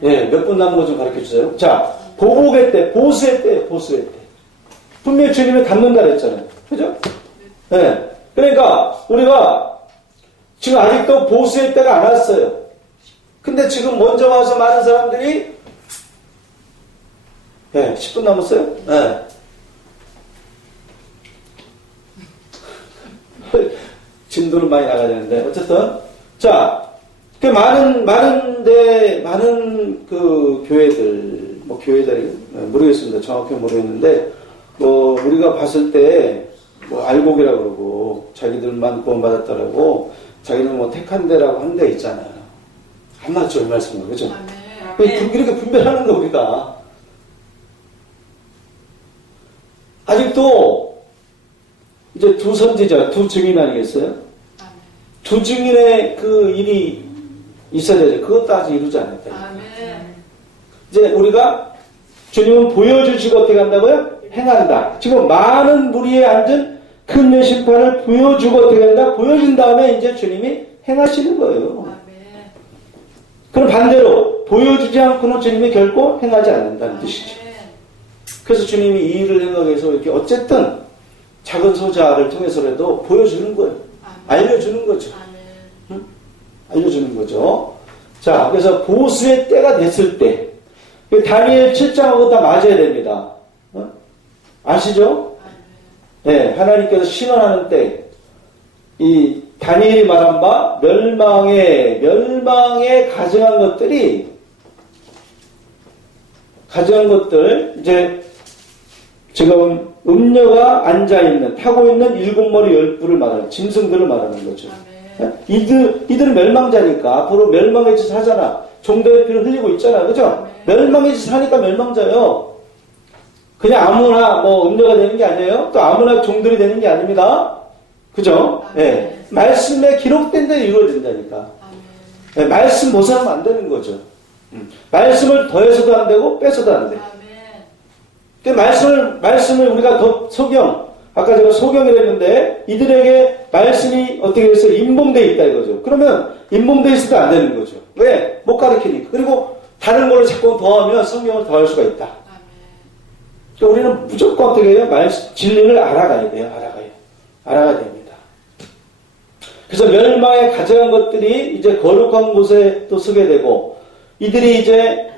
네, 몇 분 남은 거 좀 가르쳐 주세요. 자, 보복의 때, 보수의 때, 보수의 때. 분명히 주님이 갚는다 그랬잖아요. 그죠? 네. 그러니까 우리가 지금 아직도 보수의 때가 안 왔어요. 근데 지금 먼저 와서 많은 사람들이 10분 남았어요? 네. 진도는 많이 나가야 되는데, 어쨌든. 자, 많은 그 교회들, 뭐 교회들, 모르겠습니다. 정확히 모르겠는데, 뭐, 우리가 봤을 때, 뭐, 알곡이라고 그러고, 자기들만 구원받았다라고, 자기들 뭐 택한 데라고 한 데 있잖아요. 안 맞죠, 이 말씀은. 그죠? 이렇게 분별하는 거, 우리가. 아직도, 이제 두 선지자, 두 증인 아니겠어요? 두 증인의 그 일이 있어야 되죠. 그것도 아직 이루지 않았다. 이제 우리가 주님은 보여주시고 어떻게 한다고요? 행한다. 지금 많은 무리에 앉은 큰 심판을 보여주고 어떻게 한다? 보여준 다음에 이제 주님이 행하시는 거예요. 그럼 반대로 보여주지 않고는 주님이 결코 행하지 않는다는 뜻이죠. 그래서 주님이 이 일을 행하기 위해서 이렇게 어쨌든 작은 소자를 통해서라도 보여주는 거예요. 알려주는 거죠. 응? 알려주는 거죠. 자, 그래서 보수의 때가 됐을 때, 다니엘 7장하고 다 맞아야 됩니다. 어? 아시죠? 네, 하나님께서 신원하는 때, 이 다니엘이 말한 바 멸망에 가증한 것들, 이제 지금 음녀가 앉아있는, 타고 있는 7머리 10부를 말하는, 짐승들을 말하는 거죠. 이들은 멸망자니까, 앞으로 멸망의 짓을 하잖아. 종들의 피를 흘리고 있잖아. 그죠? 멸망의 짓을 하니까 멸망자예요. 그냥 아무나 음녀가 되는 게 아니에요. 또 아무나 종들이 되는 게 아닙니다. 그죠? 예. 말씀에 기록된 대로 이루어진다니까. 예, 말씀 모사하면 안 되는 거죠. 말씀을 더해서도 안 되고, 빼서도 안 돼. 그 말씀을 우리가 더 아까 제가 소경이라 했는데, 이들에게 말씀이 어떻게 해서 인봉되어 있다 이거죠. 그러면 인봉되어 있어도 안 되는 거죠. 왜? 못 가르치니까. 그리고 다른 걸로 자꾸 더하면 성경을 더할 수가 있다. 그러니까 우리는 무조건 어떻게 해요? 진리를 알아가야 돼요. 알아가야 됩니다. 그래서 멸망에 가져간 것들이 이제 거룩한 곳에 또 서게 되고, 이들이 이제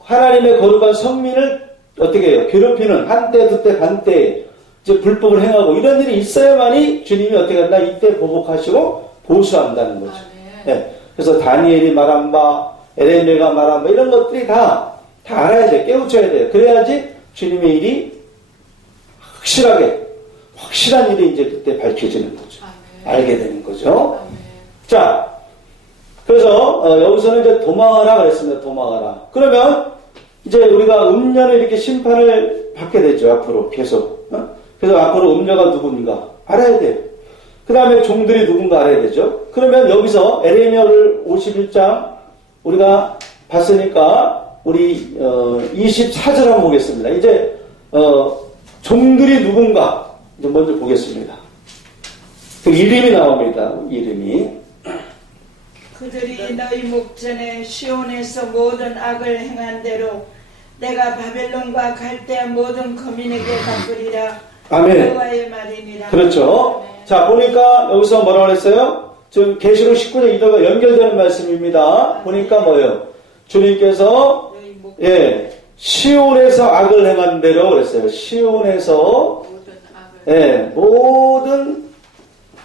하나님의 거룩한 성민을 어떻게 해요? 괴롭히는 한때, 두때, 반때 이제 불법을 행하고 이런 일이 있어야만이 주님이 어떻게 한다? 이때 보복하시고 보수한다는 거죠. 네. 그래서 다니엘이 말한 바, 에레미야가 말한 바 이런 것들이 다 알아야 돼. 깨우쳐야 돼요. 그래야지 주님의 일이 확실한 일이 이제 그때 밝혀지는 거죠. 알게 되는 거죠. 자, 그래서 여기서는 이제 도망하라 그랬습니다. 도망하라. 그러면 이제 우리가 음녀는 이렇게 심판을 받게 되죠. 앞으로 계속. 그래서 앞으로 음녀가 누군가 알아야 돼요. 그 다음에 종들이 누군가 알아야 되죠. 그러면 여기서 에레미야를 51장 우리가 봤으니까 우리 24절 한번 보겠습니다. 이제 종들이 누군가 이제 먼저 보겠습니다. 그 이름이 나옵니다. 이름이. 그들이 너희 목전에 시온에서 모든 악을 행한 대로 내가 바벨론과 갈대아 모든 거민에게 갚으리라. 아멘. 여호와의 말이니라. 그렇죠. 아멘. 자, 보니까 여기서 뭐라고 했어요? 지금 계시록 19장 이도가 연결되는 말씀입니다. 보니까 뭐예요? 주님께서 시온에서 악을 행한 대로 그랬어요. 시온에서 모든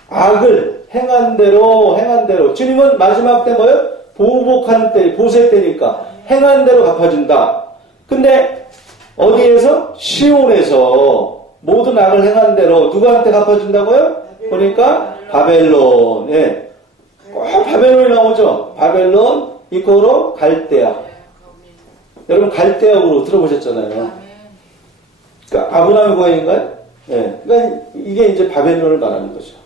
악을 행한 대로 주님은 마지막 때 뭐예요? 보복하는 때, 보세 때니까 행한 대로 갚아준다. 근데 어디에서? 시온에서 모든 악을 행한 대로 누구한테 갚아준다고요? 보니까 바벨론. 꼭 바벨론이 나오죠. 바벨론 이코로 갈대아. 여러분 갈대아로 들어보셨잖아요. 그러니까 아브라함의 고향인가요? 그러니까 이게 이제 바벨론을 말하는 거죠.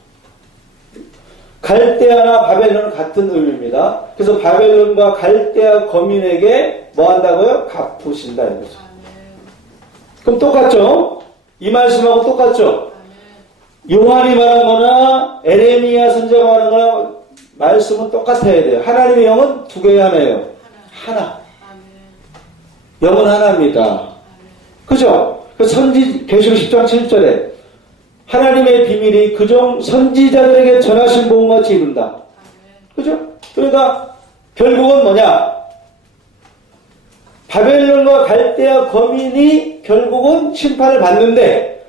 갈대아나 바벨론은 같은 의미입니다. 그래서 바벨론과 갈대아 거민에게 뭐 한다고요? 갚으신다 이거죠. 그럼 똑같죠? 이 말씀하고 똑같죠? 요한이 말한 거나 에레미야 선지자가 말한 거나 말씀은 똑같아야 돼요. 하나님의 영은 두 개의 하나예요. 하나. 영은 하나입니다. 그죠? 그 계시록 10장 7절에 하나님의 비밀이 그종 선지자들에게 전하신 복음같이 이룬다. 그죠? 그러니까 결국은 뭐냐? 바벨론과 갈대아 거민이 결국은 심판을 받는데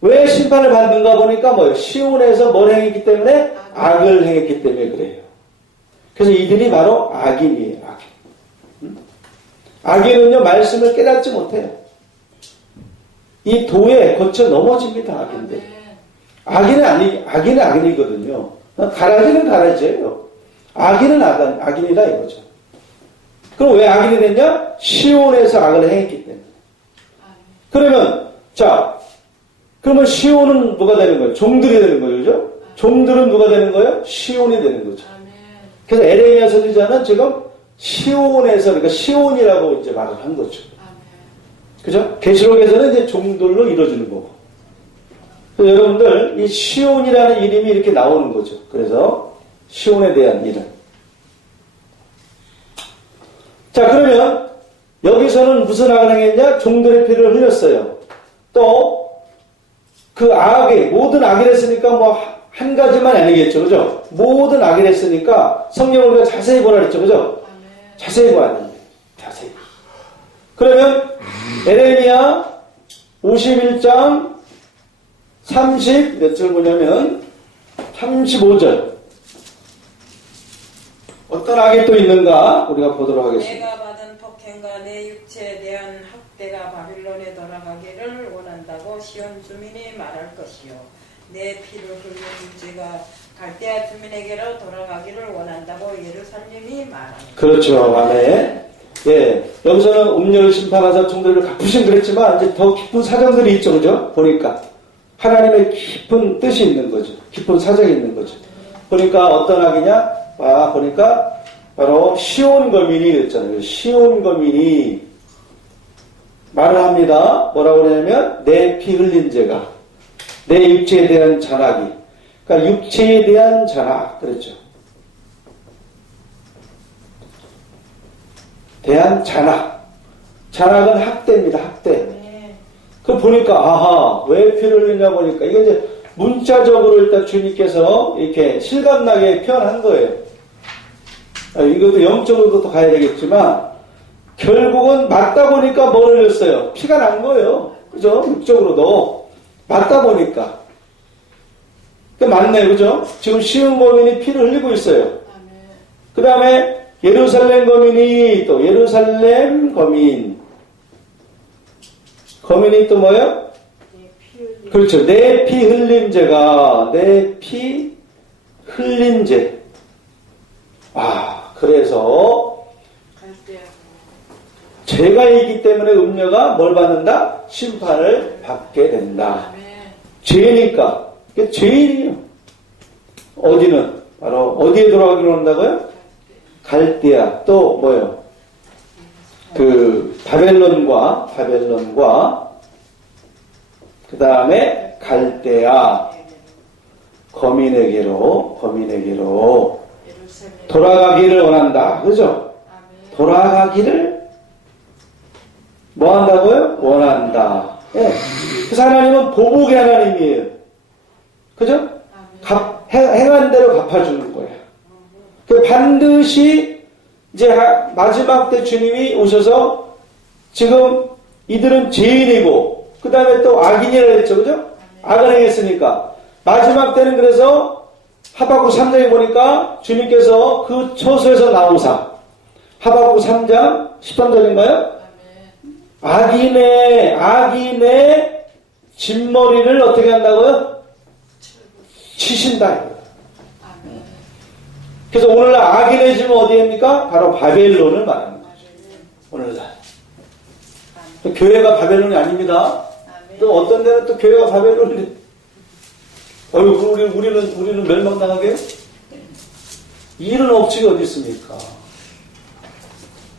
왜 심판을 받는가 보니까 뭐예요? 시온에서 뭘 행했기 때문에? 악을 행했기 때문에 그래요. 그래서 이들이 바로 악인이에요. 악인. 악인은요, 말씀을 깨닫지 못해요. 이 도에 거쳐 넘어집니다. 악인들. 악인은 악인이거든요. 가라지는 가라지예요. 악인은 악인이다 이거죠. 그럼 왜 악인이 됐냐? 시온에서 악을 행했기 때문에. 그러면 그러면 시온은 누가 되는 거예요? 종들이 되는 거죠, 그죠? 종들은 누가 되는 거예요? 시온이 되는 거죠. 그래서 에레미야 선지자는 지금 시온에서, 그러니까 시온이라고 이제 말을 한 거죠. 그죠? 계시록에서는 이제 종들로 이루어지는 거고. 그래서 여러분들, 이 시온이라는 이름이 이렇게 나오는 거죠. 그래서 시온에 대한 이름. 자, 그러면 여기서는 무슨 악을 행했냐? 종들의 피를 흘렸어요. 또 그 악이, 모든 악을 했으니까 뭐 한 가지만 아니겠죠, 그죠? 모든 악을 했으니까 성경을 우리가 자세히 보라 그랬죠, 그죠? 자세히 봐야 됩니다. 자세히. 그러면 에레미야 51장 30 몇 절 보냐면 35절. 어떤 악이 또 있는가 우리가 보도록 하겠습니다. 내가 받은 폭행과 내 육체에 대한 학대가 바빌론에 돌아가기를 원한다고 시온 주민이 말할 것이요, 내 피를 흘린 죄가 갈대아 주민에게로 돌아가기를 원한다고 예루살렘이 말합니다. 그렇죠. 아멘. 예, 여기서는 음녀를 심판하사 종들을 갚으신 그랬지만 이제 더 깊은 사정들이 있죠, 그죠? 보니까 하나님의 깊은 뜻이 있는 거죠. 깊은 사정이 있는 거죠. 보니까 어떤 악이냐? 보니까 바로 시온 거민이 그랬잖아요. 시온 거민이 말을 합니다. 뭐라고 그러냐면 내 피 흘린 죄가, 내 육체에 대한 잔악이, 그러니까 육체에 대한 잔악 그랬죠. 대한 잔악. 잔악은 학대입니다. 학대. 그 보니까 왜 피를 흘리냐 보니까 이게 이제 문자적으로 일단 주님께서 이렇게 실감나게 표현한 거예요. 이것도 영적으로도 더 가야 되겠지만 결국은 맞다 보니까 뭘 흘렸어요? 피가 난 거예요. 그죠? 육적으로도 맞다 보니까. 맞네요, 그죠? 지금 시온 거민이 피를 흘리고 있어요. 그 다음에 예루살렘 거민이 또 예루살렘 거민이 또 뭐예요? 그렇죠. 내 피 흘린 죄가, 내 피 흘린 죄. 그래서 죄가 있기 때문에 음녀가 뭘 받는다? 심판을 받게 된다. 죄니까. 그게 죄인이에요. 어디는? 바로 어디에 돌아가기로 한다고요? 갈대아. 또 뭐예요? 바벨론과 그 다음에 갈대아 거민에게로 돌아가기를 원한다. 그죠? 돌아가기를 뭐 한다고요? 원한다. 예. 그래서 하나님은 보복의 하나님이에요. 그죠? 행한 대로 갚아주는 거예요. 반드시 이제 마지막 때 주님이 오셔서 지금 이들은 죄인이고 그 다음에 또 악인이라 했죠. 그죠? 악을 행했으니까 마지막 때는 그래서 하박국 3장에 보니까 주님께서 그 처소에서 나오사 하박국 3장 13절인가요? 악인의 진머리를 어떻게 한다고요? 치신다. 그래서 오늘날 악인의 짐은 어디입니까? 바로 바벨론을 말하는 거죠. 오늘날. 교회가 바벨론이 아닙니다. 또 어떤 데는 또 교회가 바벨론이. 우리는 멸망당하게? 이런 억지가 어디 있습니까?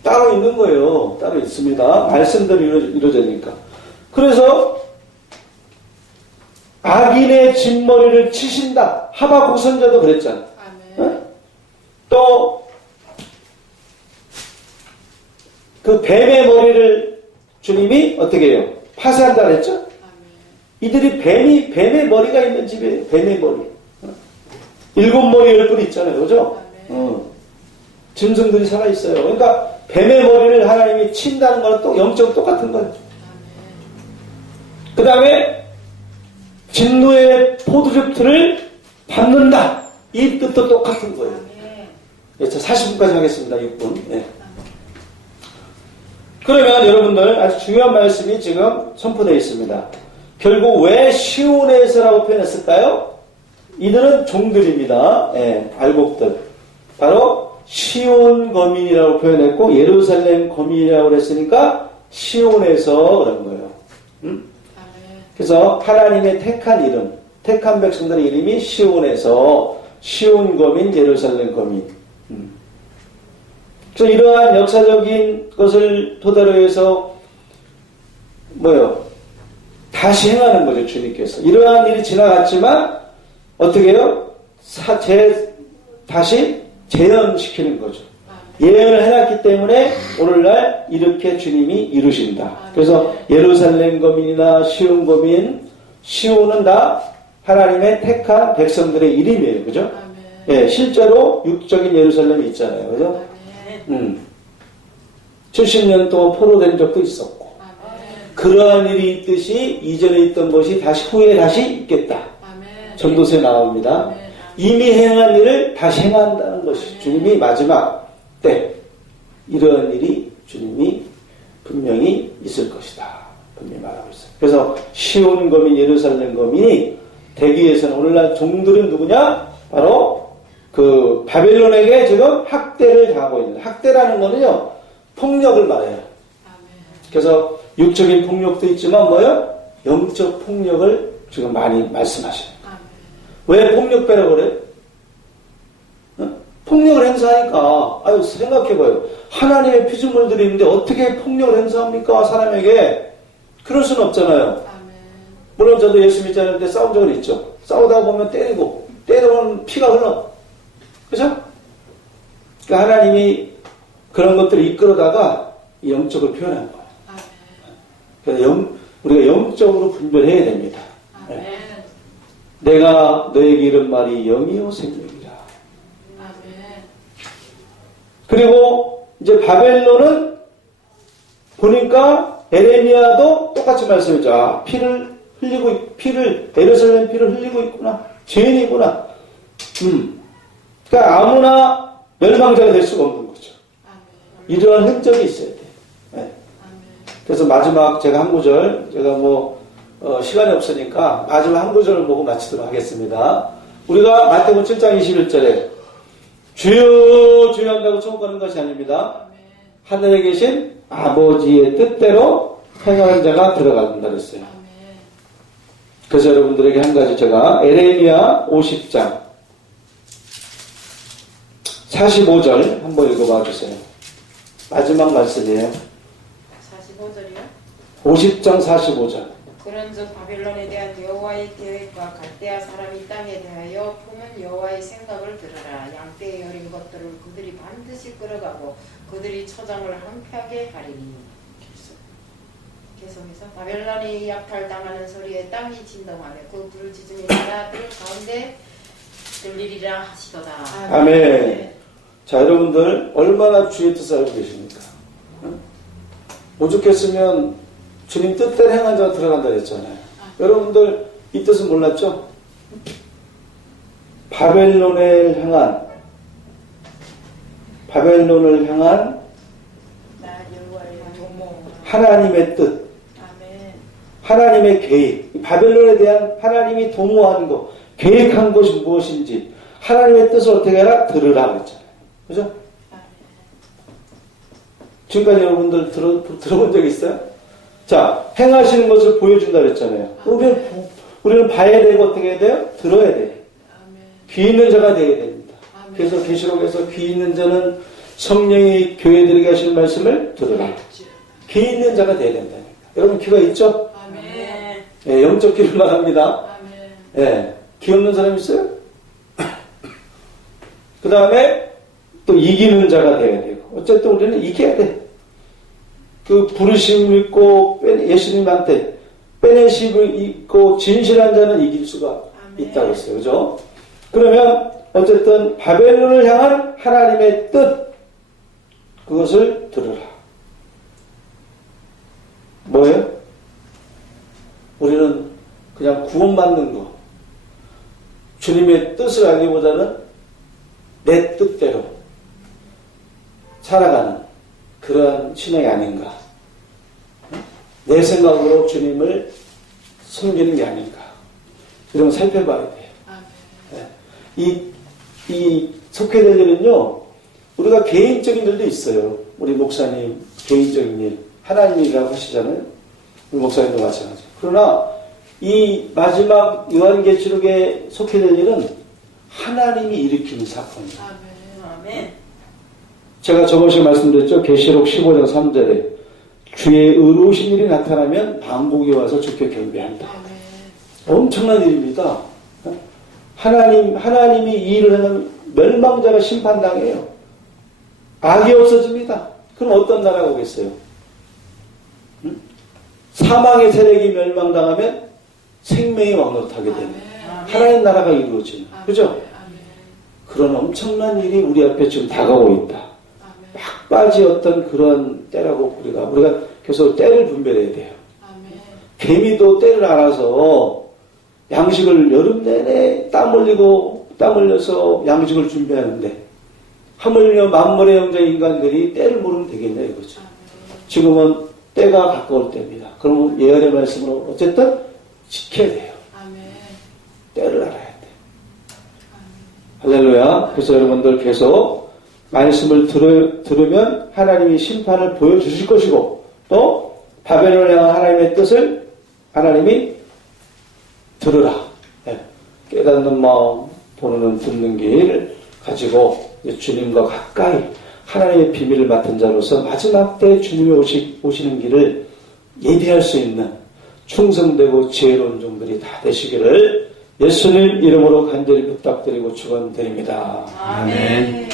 따로 있는 거예요. 따로 있습니다. 말씀대로 이루어지니까. 그래서 악인의 진머리를 치신다. 하박국 선지자도 그랬잖아요. 또 그 뱀의 머리를 주님이 어떻게 해요? 파쇄한다 그랬죠? 이들이 뱀의 머리가 있는 집이에요. 뱀의 머리. 7머리 10뿔이 있잖아요. 그죠? 짐승들이 살아있어요. 그러니까 뱀의 머리를 하나님이 친다는 거는 또 영적으로 똑같은 거예요. 그 다음에 진노의 포도즙틀을 밟는다. 이 뜻도 똑같은 거예요. 예, 자, 40분까지 하겠습니다. 6분. 예. 그러면 여러분들 아주 중요한 말씀이 지금 선포되어 있습니다. 결국 왜 시온에서라고 표현했을까요? 이들은 종들입니다. 예, 발곡들. 바로 시온 거민이라고 표현했고 예루살렘 거민이라고 그랬으니까 시온에서 그런 거예요. 그래서 하나님의 택한 이름, 택한 백성들의 이름이 시온에서 시온 거민, 예루살렘 거민. 그래서 이러한 역사적인 것을 토대로 해서 다시 행하는 거죠. 주님께서. 이러한 일이 지나갔지만 어떻게 해요? 다시 재현시키는 거죠. 예언을 해놨기 때문에 오늘날 이렇게 주님이 이루신다. 그래서 예루살렘 거민이나 시온 거민, 시온은 다 하나님의 택한 백성들의 이름이에요. 그죠? 예, 실제로 육적인 예루살렘이 있잖아요. 그죠? 70년 동안 포로된 적도 있었고 그러한 일이 있듯이 이전에 있던 것이 후에 다시 있겠다. 전도서에 나옵니다. 이미 행한 일을 다시 행한다는 것이 주님이 마지막 때 이러한 일이 주님이 분명히 있을 것이다. 분명히 말하고 있어요. 그래서 시온 거민, 예루살렘 거민이 되기 위해서는 오늘날 종들은 누구냐? 바로 그 바벨론에게 지금 학대를 당하고 있는, 학대라는 거는요 폭력을 말해요. 그래서 육적인 폭력도 있지만 영적 폭력을 지금 많이 말씀하셔요. 왜 폭력배라고 그래요? 폭력을 행사하니까 생각해봐요. 하나님의 피조물들이 있는데 어떻게 폭력을 행사합니까? 사람에게. 그럴 수는 없잖아요. 물론 저도 예수 믿지 않을 때 싸운 적은 있죠. 싸우다 보면 때리면 피가 흘러. 그죠? 그러니까 하나님이 그런 것들을 이끌어다가 영적을 표현한 거예요. 그래서 우리가 영적으로 분별해야 됩니다. 내가 너에게 이른 말이 영이요 생명이라. 그리고 이제 바벨론은 보니까 에레미야도 똑같이 말씀했죠. 예루살렘 피를 흘리고 있구나. 죄인이구나. 그러니까 아무나 멸망자가 될 수가 없는 거죠. 이러한 흔적이 있어야 돼요. 네. 그래서 마지막 제가 한 구절, 제가 시간이 없으니까 마지막 한 구절을 보고 마치도록 하겠습니다. 우리가 마태복음 7장 21절에 주여 주여 한다고 천국 가는 것이 아닙니다. 하늘에 계신 아버지의 뜻대로 행하는 자가 들어간다 그랬어요. 그래서 여러분들에게 한 가지 제가 에레미야 50장 45절 한번 읽어봐 주세요. 마지막 말씀이에요. 45절이요? 50장 45절. 그런즉 바벨론에 대한 여호와의 계획과 갈대아 사람이 땅에 대하여 품은 여호와의 생각을 들으라. 양떼에 여린 것들을 그들이 반드시 끌어가고 그들이 초장을 황폐하게 하리니. 계속해서 바벨론이 약탈당하는 소리에 땅이 진동하며 그 부르짖음이 나라들 가운데 들리리라 하시도다. 아멘. 자, 여러분들 얼마나 주의 뜻을 알고 계십니까? 오죽했으면 주님 뜻대로 행한 자가 들어간다 했잖아요. 여러분들 이 뜻은 몰랐죠? 바벨론을 향한 하나님의 뜻, 하나님의 계획, 바벨론에 대한 하나님이 도모한 것, 계획한 것이 무엇인지 하나님의 뜻을 어떻게 해라? 들으라 그랬잖아요. 그죠? 지금까지 여러분들 들어본 적 있어요? 자, 행하시는 것을 보여준다 그랬잖아요. 우리는 봐야 되고 어떻게 해야 돼요? 들어야 돼요. 귀 있는 자가 되어야 됩니다. 그래서 계시록에서 귀 있는 자는 성령이 교회들에게 하시는 말씀을 들으라. 귀 있는 자가 되어야 된다니까. 여러분 귀가 있죠? 예, 영적 귀를 말합니다. 예, 귀 없는 사람 있어요? 그 다음에 또 이기는 자가 되어야 되고. 어쨌든 우리는 이겨야 돼. 그 부르심을 있고 예수님한테 빼내심을 있고 진실한 자는 이길 수가 있다고 했어요. 그죠? 그러면 어쨌든 바벨론을 향한 하나님의 뜻 그것을 들으라. 뭐예요? 우리는 그냥 구원받는 거, 주님의 뜻을 알기보다는 내 뜻대로 살아가는 그런 신앙이 아닌가. 내 생각으로 주님을 섬기는 게 아닌가. 이런 거 살펴봐야 돼요. 이 속회될 일은요, 우리가 개인적인 일도 있어요. 우리 목사님 개인적인 일, 하나님이라고 하시잖아요. 우리 목사님도 마찬가지. 그러나 이 마지막 요한계시록에 속회될 일은 하나님이 일으키는 사건이에요. 아멘. 제가 저번 시간에 말씀드렸죠. 계시록 15장 3절에 주의 의로우신 일이 나타나면 반국이 와서 주께 경배한다. 엄청난 일입니다. 하나님이 이 일을 하면 멸망자가 심판당해요. 악이 없어집니다. 그럼 어떤 나라가 오겠어요? 사망의 세력이 멸망당하면 생명의 왕으로 타게 됩니다. 하나님 나라가 이루어지는. 그죠? 그런 엄청난 일이 우리 앞에 지금 다가오고 있다. 막바지 어떤 그런 때라고 우리가 계속 때를 분별해야 돼요. 개미도 때를 알아서 양식을 여름 내내 땀 흘려서 양식을 준비하는데 하물며 만물의 영장 인간들이 때를 모르면 되겠냐 이거죠. 지금은 때가 가까울 때입니다. 그러면 예언의 말씀으로 어쨌든 지켜야 돼요. 때를 알아야 돼. 할렐루야. 그래서 여러분들 계속 말씀을 들으면 하나님이 심판을 보여주실 것이고 또 바벨론을 향한 하나님의 뜻을 하나님이 들으라. 깨닫는 마음, 보는 눈, 듣는 길 가지고 주님과 가까이 하나님의 비밀을 맡은 자로서 마지막 때 주님이 오시는 길을 예비할 수 있는 충성되고 지혜로운 종들이 다 되시기를 예수님 이름으로 간절히 부탁드리고 축원드립니다. 아멘.